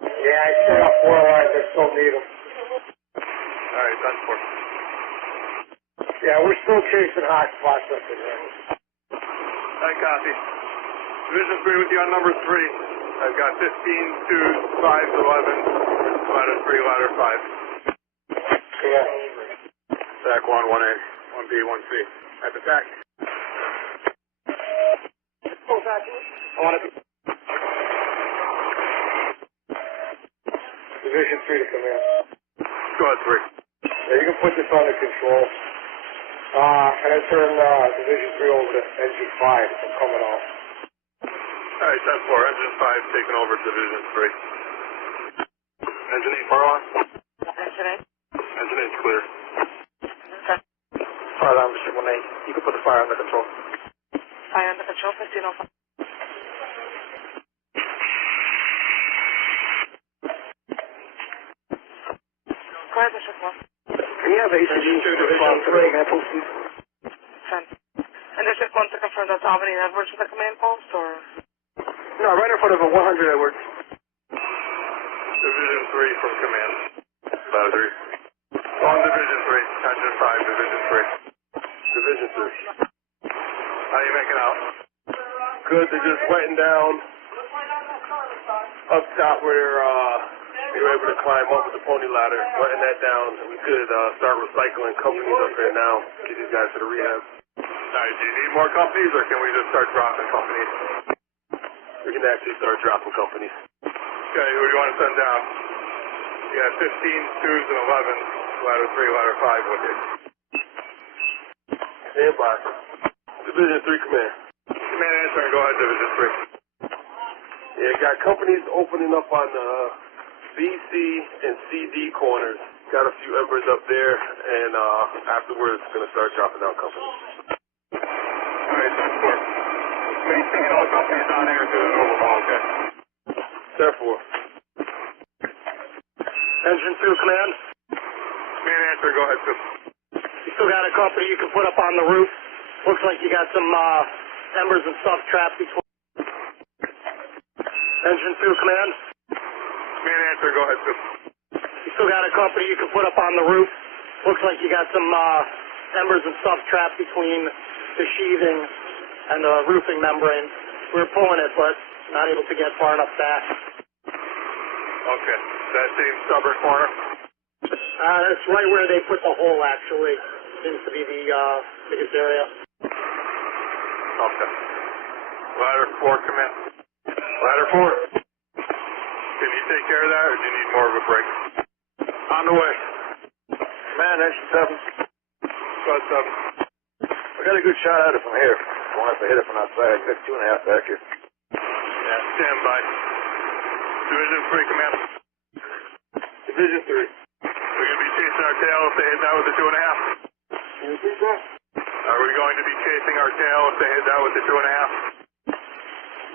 Yeah, I still got 4 lines. I still need them. Alright, 10-4. Yeah, we're still chasing hot spots up in there. Alright, copy. Division 3 with you on number 3. I've got 15, 2, 5, 11, ladder 3, ladder 5. Yeah. TAC 1, 1A, 1B, 1C. At the TAC. I want to be... Division 3 to command. Go ahead, 3. Yeah, you can put this under control. And I turn Division 3 over to Engine 5 if I'm coming off. Alright, 10-4, engine 5 taking over Division 3. Engine 8, fire alarm? Engine 8. Engine 8's clear. Okay. Fire alarm, Mr. 1A. You can put the fire under control. Fire under control, 1505. Go ahead, Mr. 4. Can you have ACG to Division 3 again, please? 10. And there's just one to confirm that's Albany and Edwards for the command post, or? No, right in front of a 100 Edwards. Division 3 from command. Ladder 3. On Division 3, engine 5, Division 3. Division 3. How you making out? Good, they're just wetting down. Up top where we were able to climb up with the pony ladder, wetting that down, and we could start recycling companies up there now, get these guys to the rehab. Alright, do you need more companies, or can we just start dropping companies? We can actually start dropping companies. Okay, who do you want to send down? You got 15, 2s, and 11s, ladder 3, ladder 5 with you. Stand by. Division 3 command. Command answer and go ahead, Division 3. Yeah, got companies opening up on the BC and CD corners. Got a few embers up there, and afterwards, going to start dropping down companies. Alright, 10-4. Maintain all companies down there to an overhaul, okay? 10-4. Engine 2, command. Command answer, go ahead, 2. You still got a company you can put up on the roof. Looks like you got some embers and stuff trapped between. Engine 2, command. Command answer, go ahead, 2. You still got a company you can put up on the roof. Looks like you got some embers and stuff trapped between the sheathing and the roofing membrane. We were pulling it, but not able to get far enough back. Okay. That same stubborn corner? That's right where they put the hole, actually. Seems to be the biggest area. Okay. Ladder 4, command. Ladder 4. Can you take care of that, or do you need more of a break? On the way. Man, engine 7. Go ahead, 7. I got a good shot at it from here. Won't have to hit it from outside. I got 2.5 back here. Yeah, stand by. Division 3, command. Division 3. We're going to be chasing our tail if they hit that with the 2.5? Can you repeat that? Are we going to be chasing our tail if they hit that with the 2.5?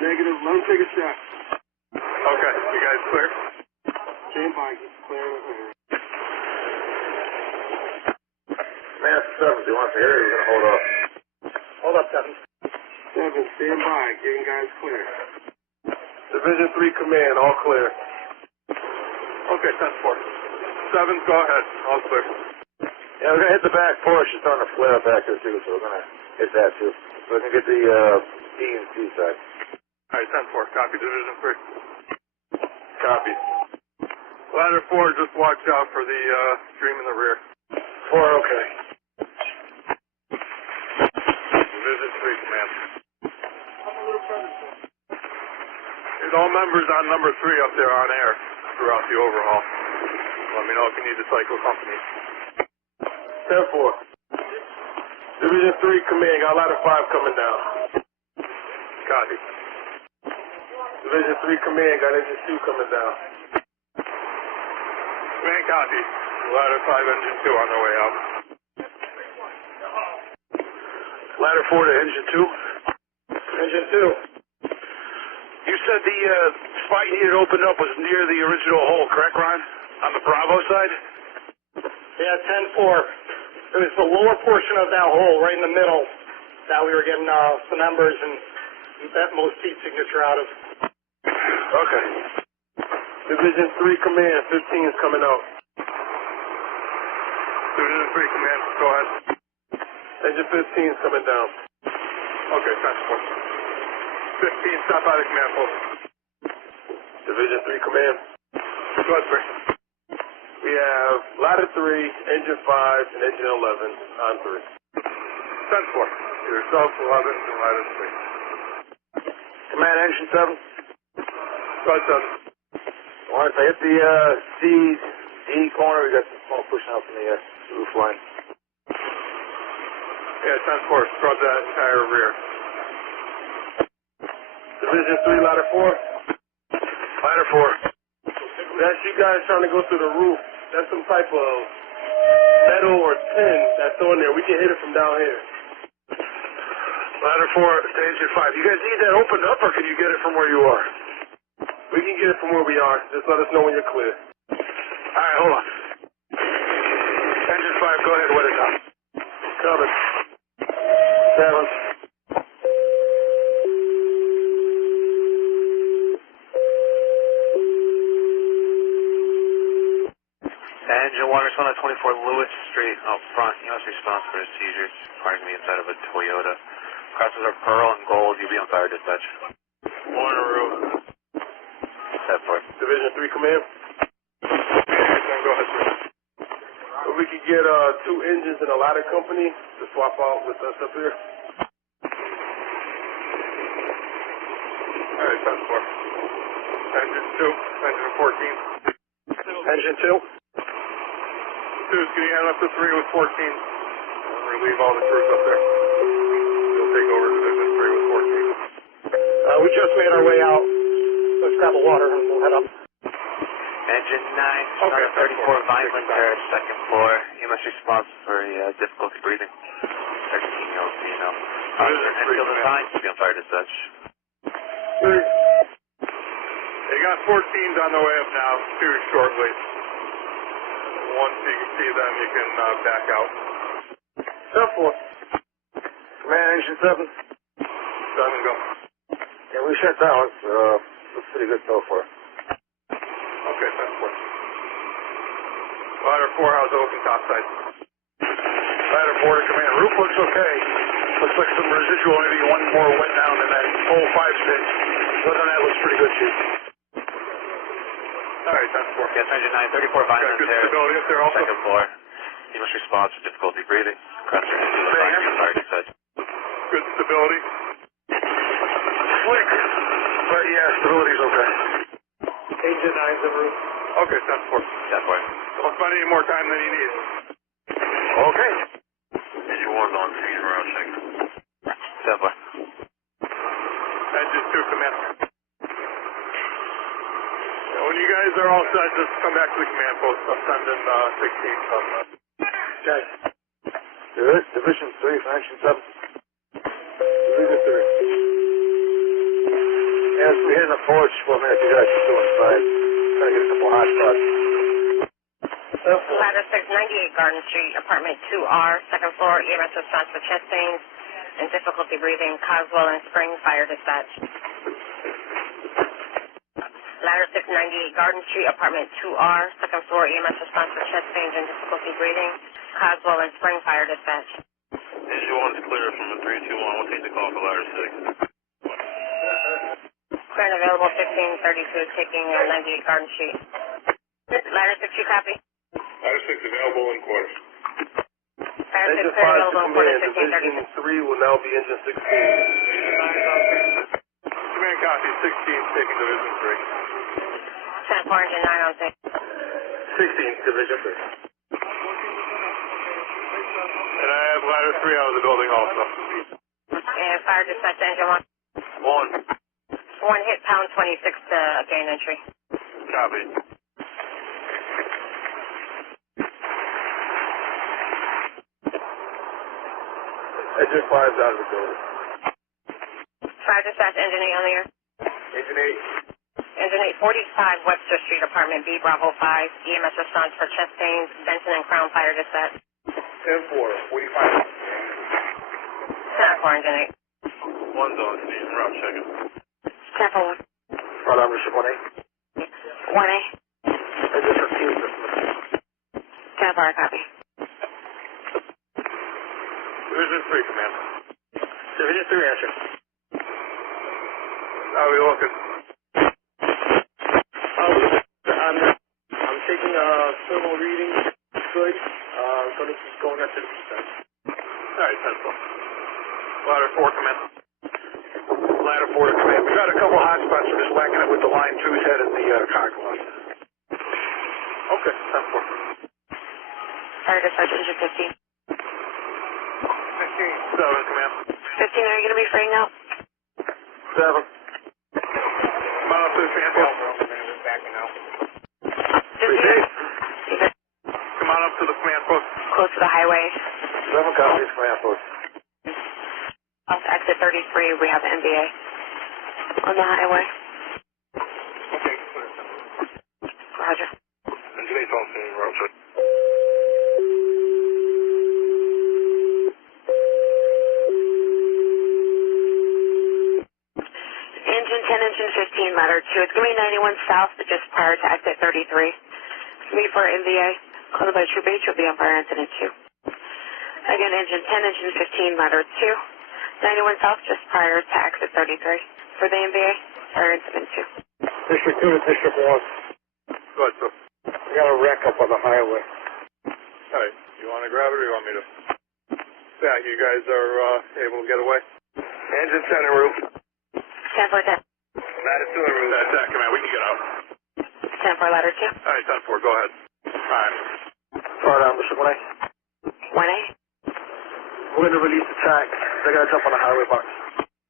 Negative. Let him take a shot. Okay, you guys clear? Stand by. Clear. Man, 7, do you want to hear it? You're going to hold up. Hold up, 7. 7, stand by. Getting guys clear. Division 3 Command, all clear. Okay, 10-4. 7, go ahead. All clear. Yeah, we're going to hit the back porch. It's starting to flare up back there, too, so we're going to hit that, too. So we can get the E and C side. All right, 10-4. Copy, Division 3. Copy. Ladder 4, just watch out for the stream in the rear. 4, okay. Division 3, command. There's all members on number 3 up there on air throughout the overhaul. Let me know if you need to cycle company. 10-4. Division 3 Command, got ladder 5 coming down. Copy. Division 3 Command, got engine 2 coming down. Command, copy. Ladder 5, engine 2 on their way out. Ladder 4 to engine 2. Engine 2. You said the spot you needed opened up was near the original hole, correct, Ron? On the Bravo side? Yeah, 10-4. It was the lower portion of that hole right in the middle that we were getting some embers and that most seat signature out of. Okay. Division 3 Command, 15 is coming out. Division 3, command, go ahead. Engine 15 is coming down. Okay, 10-4. 15, stop out of command post. Division 3 Command. Go ahead, sir. We have ladder 3, engine 5, and engine 11 on 3. 10-4. Yourself, 11, and ladder 3. Command, engine 7. Go ahead, 7. Once I hit the D corner, we got some smoke pushing out from the roof line. Yeah, 10-4. Scrub that entire rear. Division 3, ladder 4. Ladder 4. That's you guys trying to go through the roof. That's some type of metal or tin that's on there. We can hit it from down here. Ladder 4 to engine 5. You guys need that opened up, or can you get it from where you are? We can get it from where we are. Just let us know when you're clear. All right, hold on. Engine 5, go ahead, wet it up. Coming. 7. Engine 1 respond on 24 Lewis Street out front. You must be responsible for the seizures. Requiring me inside of a Toyota. Crosses are pearl and gold. You'll be on fire dispatch. Warner. Set for it. Division 3 Command. Go ahead, sir. If we could get 2 engines and a ladder company to swap out with us up here. All right, 10-4. Engine 2, engine 14. Engine 2. 2, can you head up to 3 with 14? Relieve all the crews up there. You'll take over Division 3 with 14. We just made our way out. Let's grab a water and we'll head up. Engine 9, Okay, 34 Vineland Terrace, second floor. You must be responsible for difficulty breathing. 13-year-old female. Enfield design. You'll be on fire dispatch. They got 14s on their way up now, 2 shortly. Once you can see them, you can back out. 10-4. Command, engine 7. 7, go. Yeah, we shut down. Looks pretty good so far. Okay, 10-4. Ladder 4, how's it looking topside? Ladder 4 to command. Roof looks okay. Looks like some residual, maybe one more wet down in that hole 5 stage. Other than that, looks pretty good, Chief. All right, 10-4. Yes, engine 9, 34 Vineland Good Terrace, stability up there also? second floor. You must respond for difficulty breathing. Crosser into the fire. You'll be on fire dispatch. Good stability? Slick. But yeah, stability's okay. Engine 9's the roof. Okay, 10-4. Set for it. Don't spend any more time than you need. Okay. Engine 1 on scene around 6. Set for it. Engine 2, command. When you guys are all just come back to the command post. I'm sending 16 from Okay. Good. Division 3, Faction 7. Division 3. As we hit the porch for a minute, you guys are still inside. Trying to get a couple hot spots. Ladder 698 Garden Street, apartment 2R, second floor, EMS response for chest pains and difficulty breathing, Coswell and Spring Fire Dispatch. Ladder 698 Garden Street, apartment 2R, second floor, EMS response for chest pains and difficulty breathing, Coswell and Spring Fire Dispatch. Issue 1's clear from a 321. We'll take the call for ladder 6. Clear and available 1532, taking 98 Garden Street. Ladder 6, you copy? Ladder 6 available in quarters. Ladder 6, Engine clear 5 to available in quarters, command. 1532. Division 3 will now be engine 16. Command copy, 16 taking Division 3. 10-4, engine 9 on 6. 16, Division 3. And I have ladder 3 out of the building also. And fire dispatch to engine 1. 1 hit pound 26 to gain entry. Copy. Engine 5's out of the building. Fire dispatch, engine 8 on the air. Engine 8. Engine 8, 45 Webster Street, apartment B, Bravo 5. EMS response for chest pains, Benson and Crown Fire Dispatch. 10-4, 45. 10-4, engine 8. One's on speed and route checking. 10-4, 1. Right on, Mr. 1A. 1A. Engine 15, 10-4, I copy. Division 3, command. Division 3, answer. How are we looking? I'm taking a thermal reading. Good. Going up to the east. Alright, 10-4. Ladder 4, command. Ladder 4 to command. We've got a couple hot spots. We're just whacking it with the line 2's head in the car wash. Okay, 10-4. Fire dispatch, engine 15. 7, command. 15, are you going to be freeing out? 7. Come on up to the command post. Just here. Come on up to the command post. Close to the highway. 7 copies, command post. Off exit 33, we have NBA on the highway. Okay, clear. Roger. Engine 8's on scene, route check. Engine 10, engine 15, ladder 2. It's going to be 91 south, just prior to exit 33. It's going to be for MVA. Called by Troop H will be on fire incident 2. Again, engine 10, engine 15, ladder 2. 91 south, just prior to exit 33. For the MVA, fire incident 2. District 2 to District 1. Go ahead, sir. We got a wreck up on the highway. Alright, you want to grab it or you want me to? Yeah, you guys are able to get away? Engine center roof. 10 for 10. Ladder 2 en route. That's that, command. We can get out. 10 for ladder 2. Alright, 10-4, go ahead. Alright. Right on, Mr. 1A. 1A. We're going to release the tag. They're going to jump on the highway box.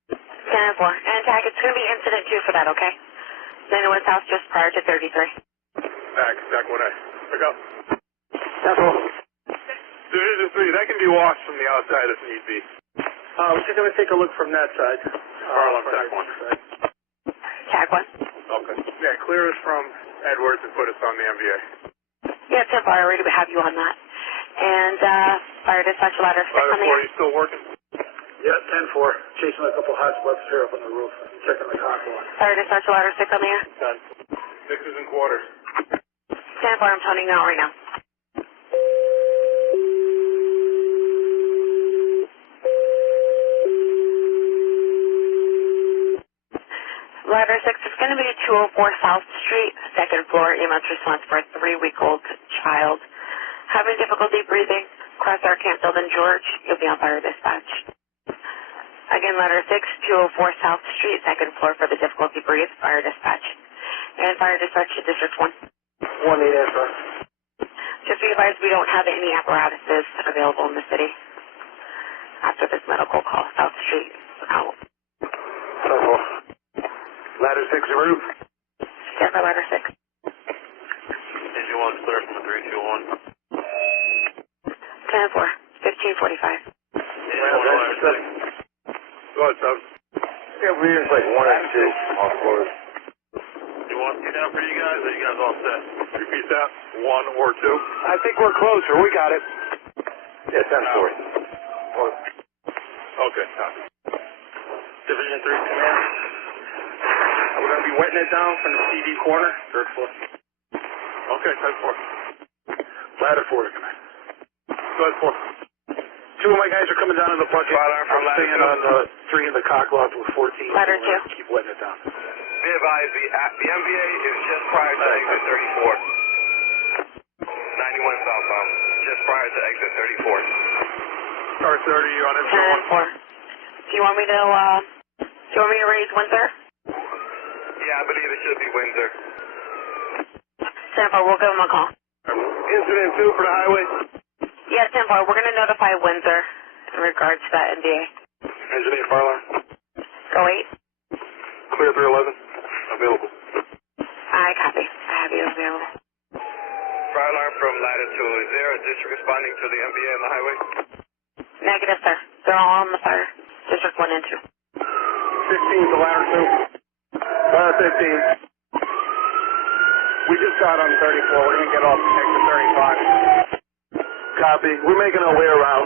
10-4. And tag, it's going to be incident 2 for that, okay? 91 south, just prior to 33. Back 1A. Pick up. That's all. Division 3, that can be washed from the outside if need be. We're just going to take a look from that side. Harlem, tag 1. Tag 1. Okay. Yeah, clear us from Edwards and put us on the MVA. Yeah, 10-4, I already have you on that. And fire dispatch ladder 6 Ladder on the 4, air. you still working? Yeah, 10-4. Chasing a couple hot spots here up on the roof. Checking the car wash. Fire dispatch ladder 6 on the air. 10. 6 is in quarters. 10-4, I'm toning out right now. Ladder 6 is going to be 204 South Street, second floor, EMS response for a 3-week-old child. Having difficulty breathing, crosshair canceled in George, you'll be on fire dispatch. Again, ladder 6, 204 South Street, second floor for the difficulty breathe, fire dispatch. And fire dispatch to District 1. 1-8 answer. Just be advised we don't have any apparatuses available in the city. After this medical call, South Street out. 10-4. Ladder 6 en route. Stand by ladder 6. 10-4, 1545. Go ahead, Sub. Yeah, we're just like 1 and 2 off course. You want me down for you guys, or you guys all set? Repeat that. 1 or 2. I think we're closer. We got it. Yeah, 10-4. Okay, copy. Division 3 Command. We're going to be wetting it down from the CD corner, third floor. Okay, 10-4. Ladder 4 to command. Go ahead, 4. 2 of my guys are coming down in the bucket. Fire from I'm ladder staying on 3 in the cock loft with 14. Ladder We're gonna 2. Keep wetting it down. Be advised, the MBA is just prior to exit 34. 91 southbound. Just prior to exit 34. Star 30, you on info 10-4. Do you want me to raise Windsor? Yeah, I believe it should be Windsor. 10-4, we'll give them a call. Incident 2 for the highway. Yeah, 10-4, we're going to notify Windsor in regards to that NDA. Engineer fire alarm. Go 8. Clear 311. Available. I copy. I have you available. Fire alarm from ladder 2. Is there a district responding to the MBA on the highway? Negative, sir. They're all on the fire. District 1 and 2. 15 to ladder 2. Ladder 15. We just got on 34. We're going to get off exit 35. Copy. We're making our way around.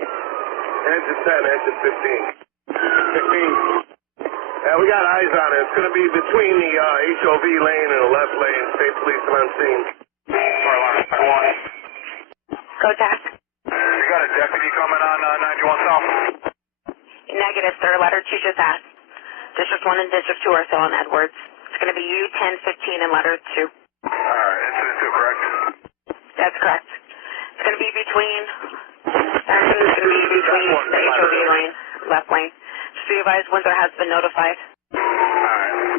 Engine 10, engine 15. 15. Yeah, we got eyes on it. It's going to be between the HOV lane and the left lane. State police are on scene. Fire alarm 1. Go task. You got a deputy coming on 91 south. Negative, sir. Ladder 2 just asked. District 1 and District 2 are still on Edwards. It's going to be U 1015 and ladder 2. Alright, incident 2, correct? That's correct. It's going to be between the HOV lane, left lane. Just be advised, Windsor has been notified. Alright.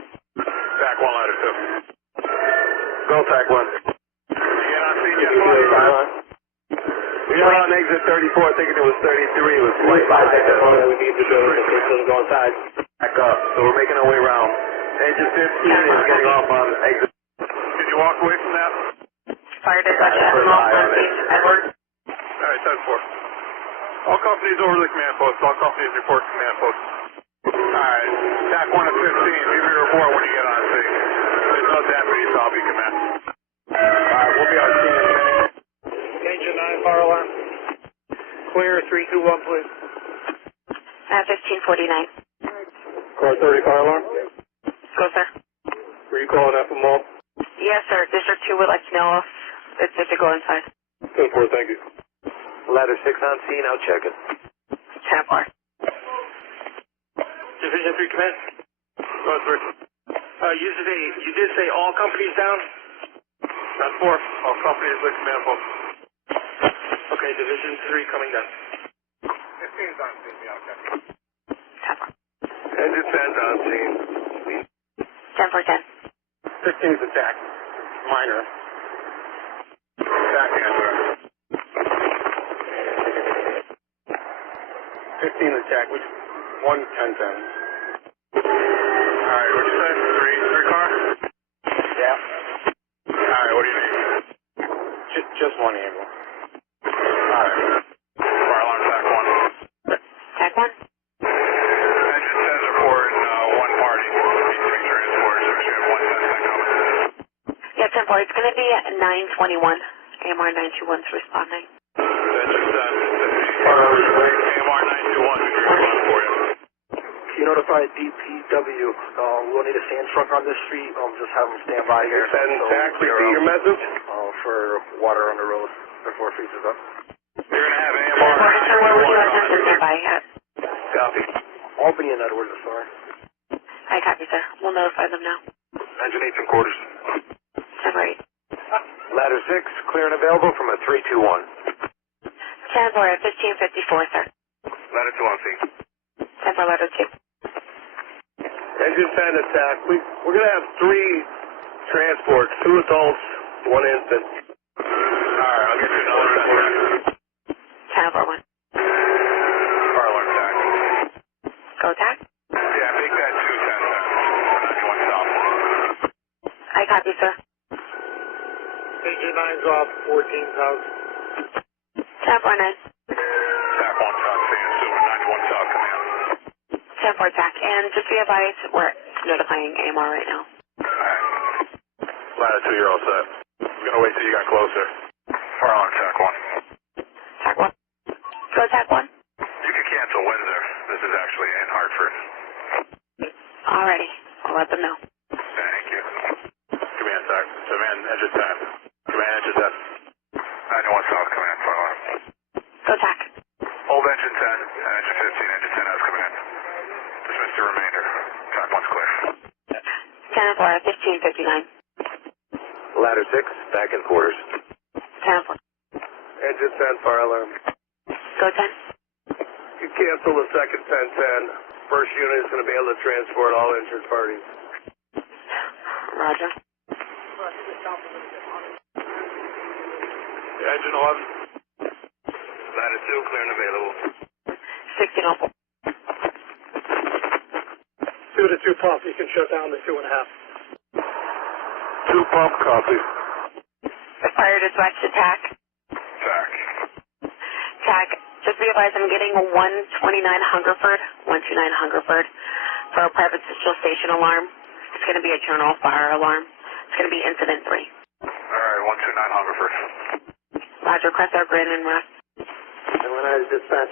Back 1, ladder 2. Go, TAC 1. You get on scene yet, We got on exit 34, thinking it was 33. It was right by that one we need to do. It doesn't go inside. Back up. So we're making our way around. Engine 15 is getting off on exit. Did you walk away from that? Fire dispatch has them off on scene. Edwards. Alright, 10-4. All companies over the command post. All companies report to command post. Alright, TAC 1 of 15. Give me a report when you get on scene. There's no deputies, so I'll be command. Alright, we'll be on scene in a minute. Engine 9 fire alarm. Clear 321, please. 1549. Car 30 fire alarm. Go, sir. Were you calling FMO? Yes, sir. District 2 would like to know if it's good to go inside. 10-4, thank you. Ladder 6 on scene, I'll check it. 10-4. Division 3 Command. Go ahead, 3. You did say all companies down? 10-4. All companies with command post. Okay, Division 3 coming down. 15's on scene, yeah, okay. 10-4. Engine 10's on scene. 10-4-10. 15's attack. Minor. Back answer. 15 attack. 1 10-10. Alright, what'd you say? 3 car? Yeah. Alright, what do you need? Just 1 ambulance. Alright. Fire alarm TAC 1. TAC 1. Engine 10's reporting 1 party. B3 transport, so we should have 1 10 coming. Yeah, 10-4. It's going to be at 921. AMR 921's responding. Engine 10, AMR 921 is responding for you. Can you notify DPW? We'll need a sand truck on this street. Just have them stand by here. Send TAC, repeat your message. For water on the road before it freezes up. You're going to have AMR 10-4, where would you like them to 921 stand by at? Copy. Albany and Edwards, sorry. I copy, sir. We'll notify them now. Engine 8's in quarters. 10-4-8. Ladder 6, clear and available from a 321. 10-4 at 1554, sir. Ladder 2 on scene. 10-4, ladder 2. Engine 10 attack. We're going to have 3 transports, 2 adults, 1 infant. Alright, I'll get you another 10-4-1. 10 Fire alarm TAC. Go TAC. Yeah, make that 2 10 91 south. I copy, sir. Engine 9's off, 14's out. 10-4-9. TAC 1 South, seeing Super 91 South, command. 10-4 TAC. And just be advised, we're notifying AMR right now. Alright. Ladder 2, you're all set. I'm gonna wait till you got closer. Fire alarm, TAC 1. TAC 1. Go TAC 1. You can cancel Windsor. This is actually in Hartford. Alrighty. I'll let them know. Thank you. Command TAC. Command engine 10. Command engine 10. 91 South, command. Fire alarm. Go TAC. Hold engine 10, engine 15, engine 10 has come in. Dismiss the remainder. TAC 1's clear. 10-4, 1559. Ladder 6, back in quarters. 10-4. Engine 10, fire alarm. Go 10. You cancel the second 10-10. First unit is going to be able to transport all injured parties. Roger. Engine 11. Ladder 2, clear and available. 1604. 2 to 2 pump, you can shut down the 2.5. 2 pump, copy. Fire dispatch to TAC. TAC. TAC, just be advised I'm getting a 129 Hungerford, 129 Hungerford for a private central station alarm. It's going to be a general fire alarm. It's going to be incident 3. Alright, 129 Hungerford. Roger, request our grid and rest. Eliminated dispatch.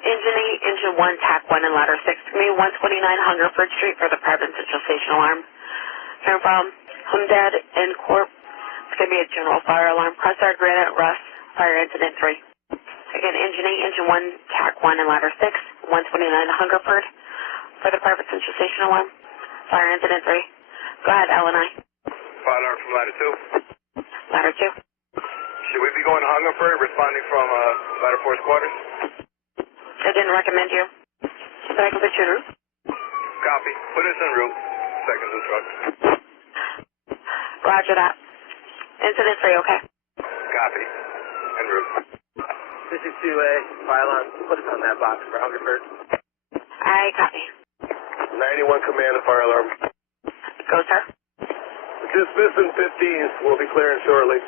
Engine 8, Engine 1, TAC 1, and Ladder 6. To me, 129 Hungerford Street for the private central station alarm. Here from Humdad and Corp. It's going to be a general fire alarm. Cross our grid at Russ, fire incident 3. Again, Engine 8, Engine 1, TAC 1, and Ladder 6. 129 Hungerford for the private central station alarm. Fire incident 3. Go ahead, L&I. Fire alarm from Ladder 2. Ladder 2. Should we be going to Hungerford, responding from Ladder 4's quarters? I didn't recommend you. But I can put you in route. Copy. Put us en route. Seconds instructed. Roger that. Incident 3, okay? Copy. En route. This is 2A, fire alarm. Put us on that box for Hungerford. I copy. 91 command and fire alarm. Go, sir. Dismissing 15s. We'll be clearing shortly.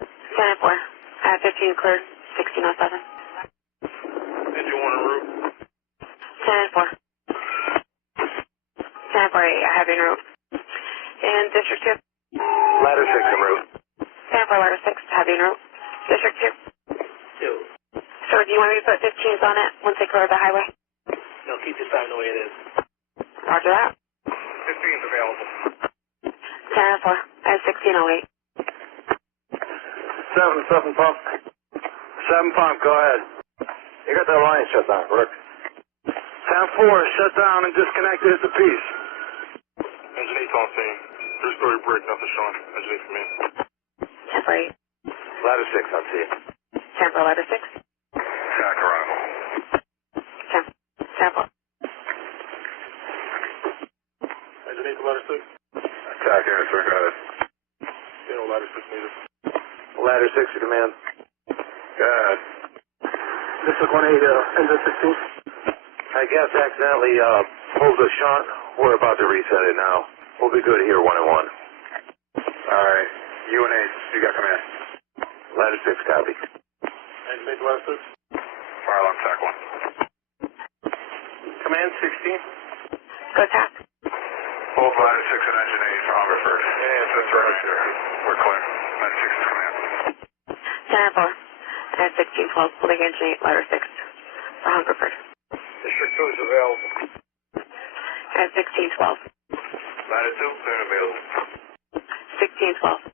10-4. I have 15 cleared. 1607. Engine 1 en route. 10-4. 10-4, I have en route. And District 2. Ladder 6 en route. 10-4, Ladder 6, have en route. District 2. 2. Sir, do you want me to put 15s on it once they clear the highway? No, keep the time the way it is. Roger that. 15's available. 10-4, I have 1608. 7 pump. 7 pump, go ahead. You got that line shut down, correct? 10-4, shut down and disconnected at the piece. Engine 8's on scene. 3-story brick, nothing showing. Engine 8 from me. 10-4, 8. Ladder 6 on scene. 10-4, Ladder 6. TAC arrival. 10-4. Engine 8 to Ladder 6. TAC answer, got it. Ladder 6 needed. Ladder 6 to command. Go ahead. This is 1-8, engine 16. I guess accidentally pulled the shunt. We're about to reset it now. We'll be good here, 1-1. Alright. UNH, you got command. Ladder 6 copy. Engine 8 to Ladder 6. Fire alarm, TAC 1. Command 16. Go TAC. Both Ladder 6 and Engine 8 for Hungerford. Yeah, that's right there. We're clear. Ladder 6 is command. 10-4. I have 1612, holding Engine 8, Ladder 6 for Hungerford. District 2 is available. I have 1612. Ladder 2, clear and available. 1612.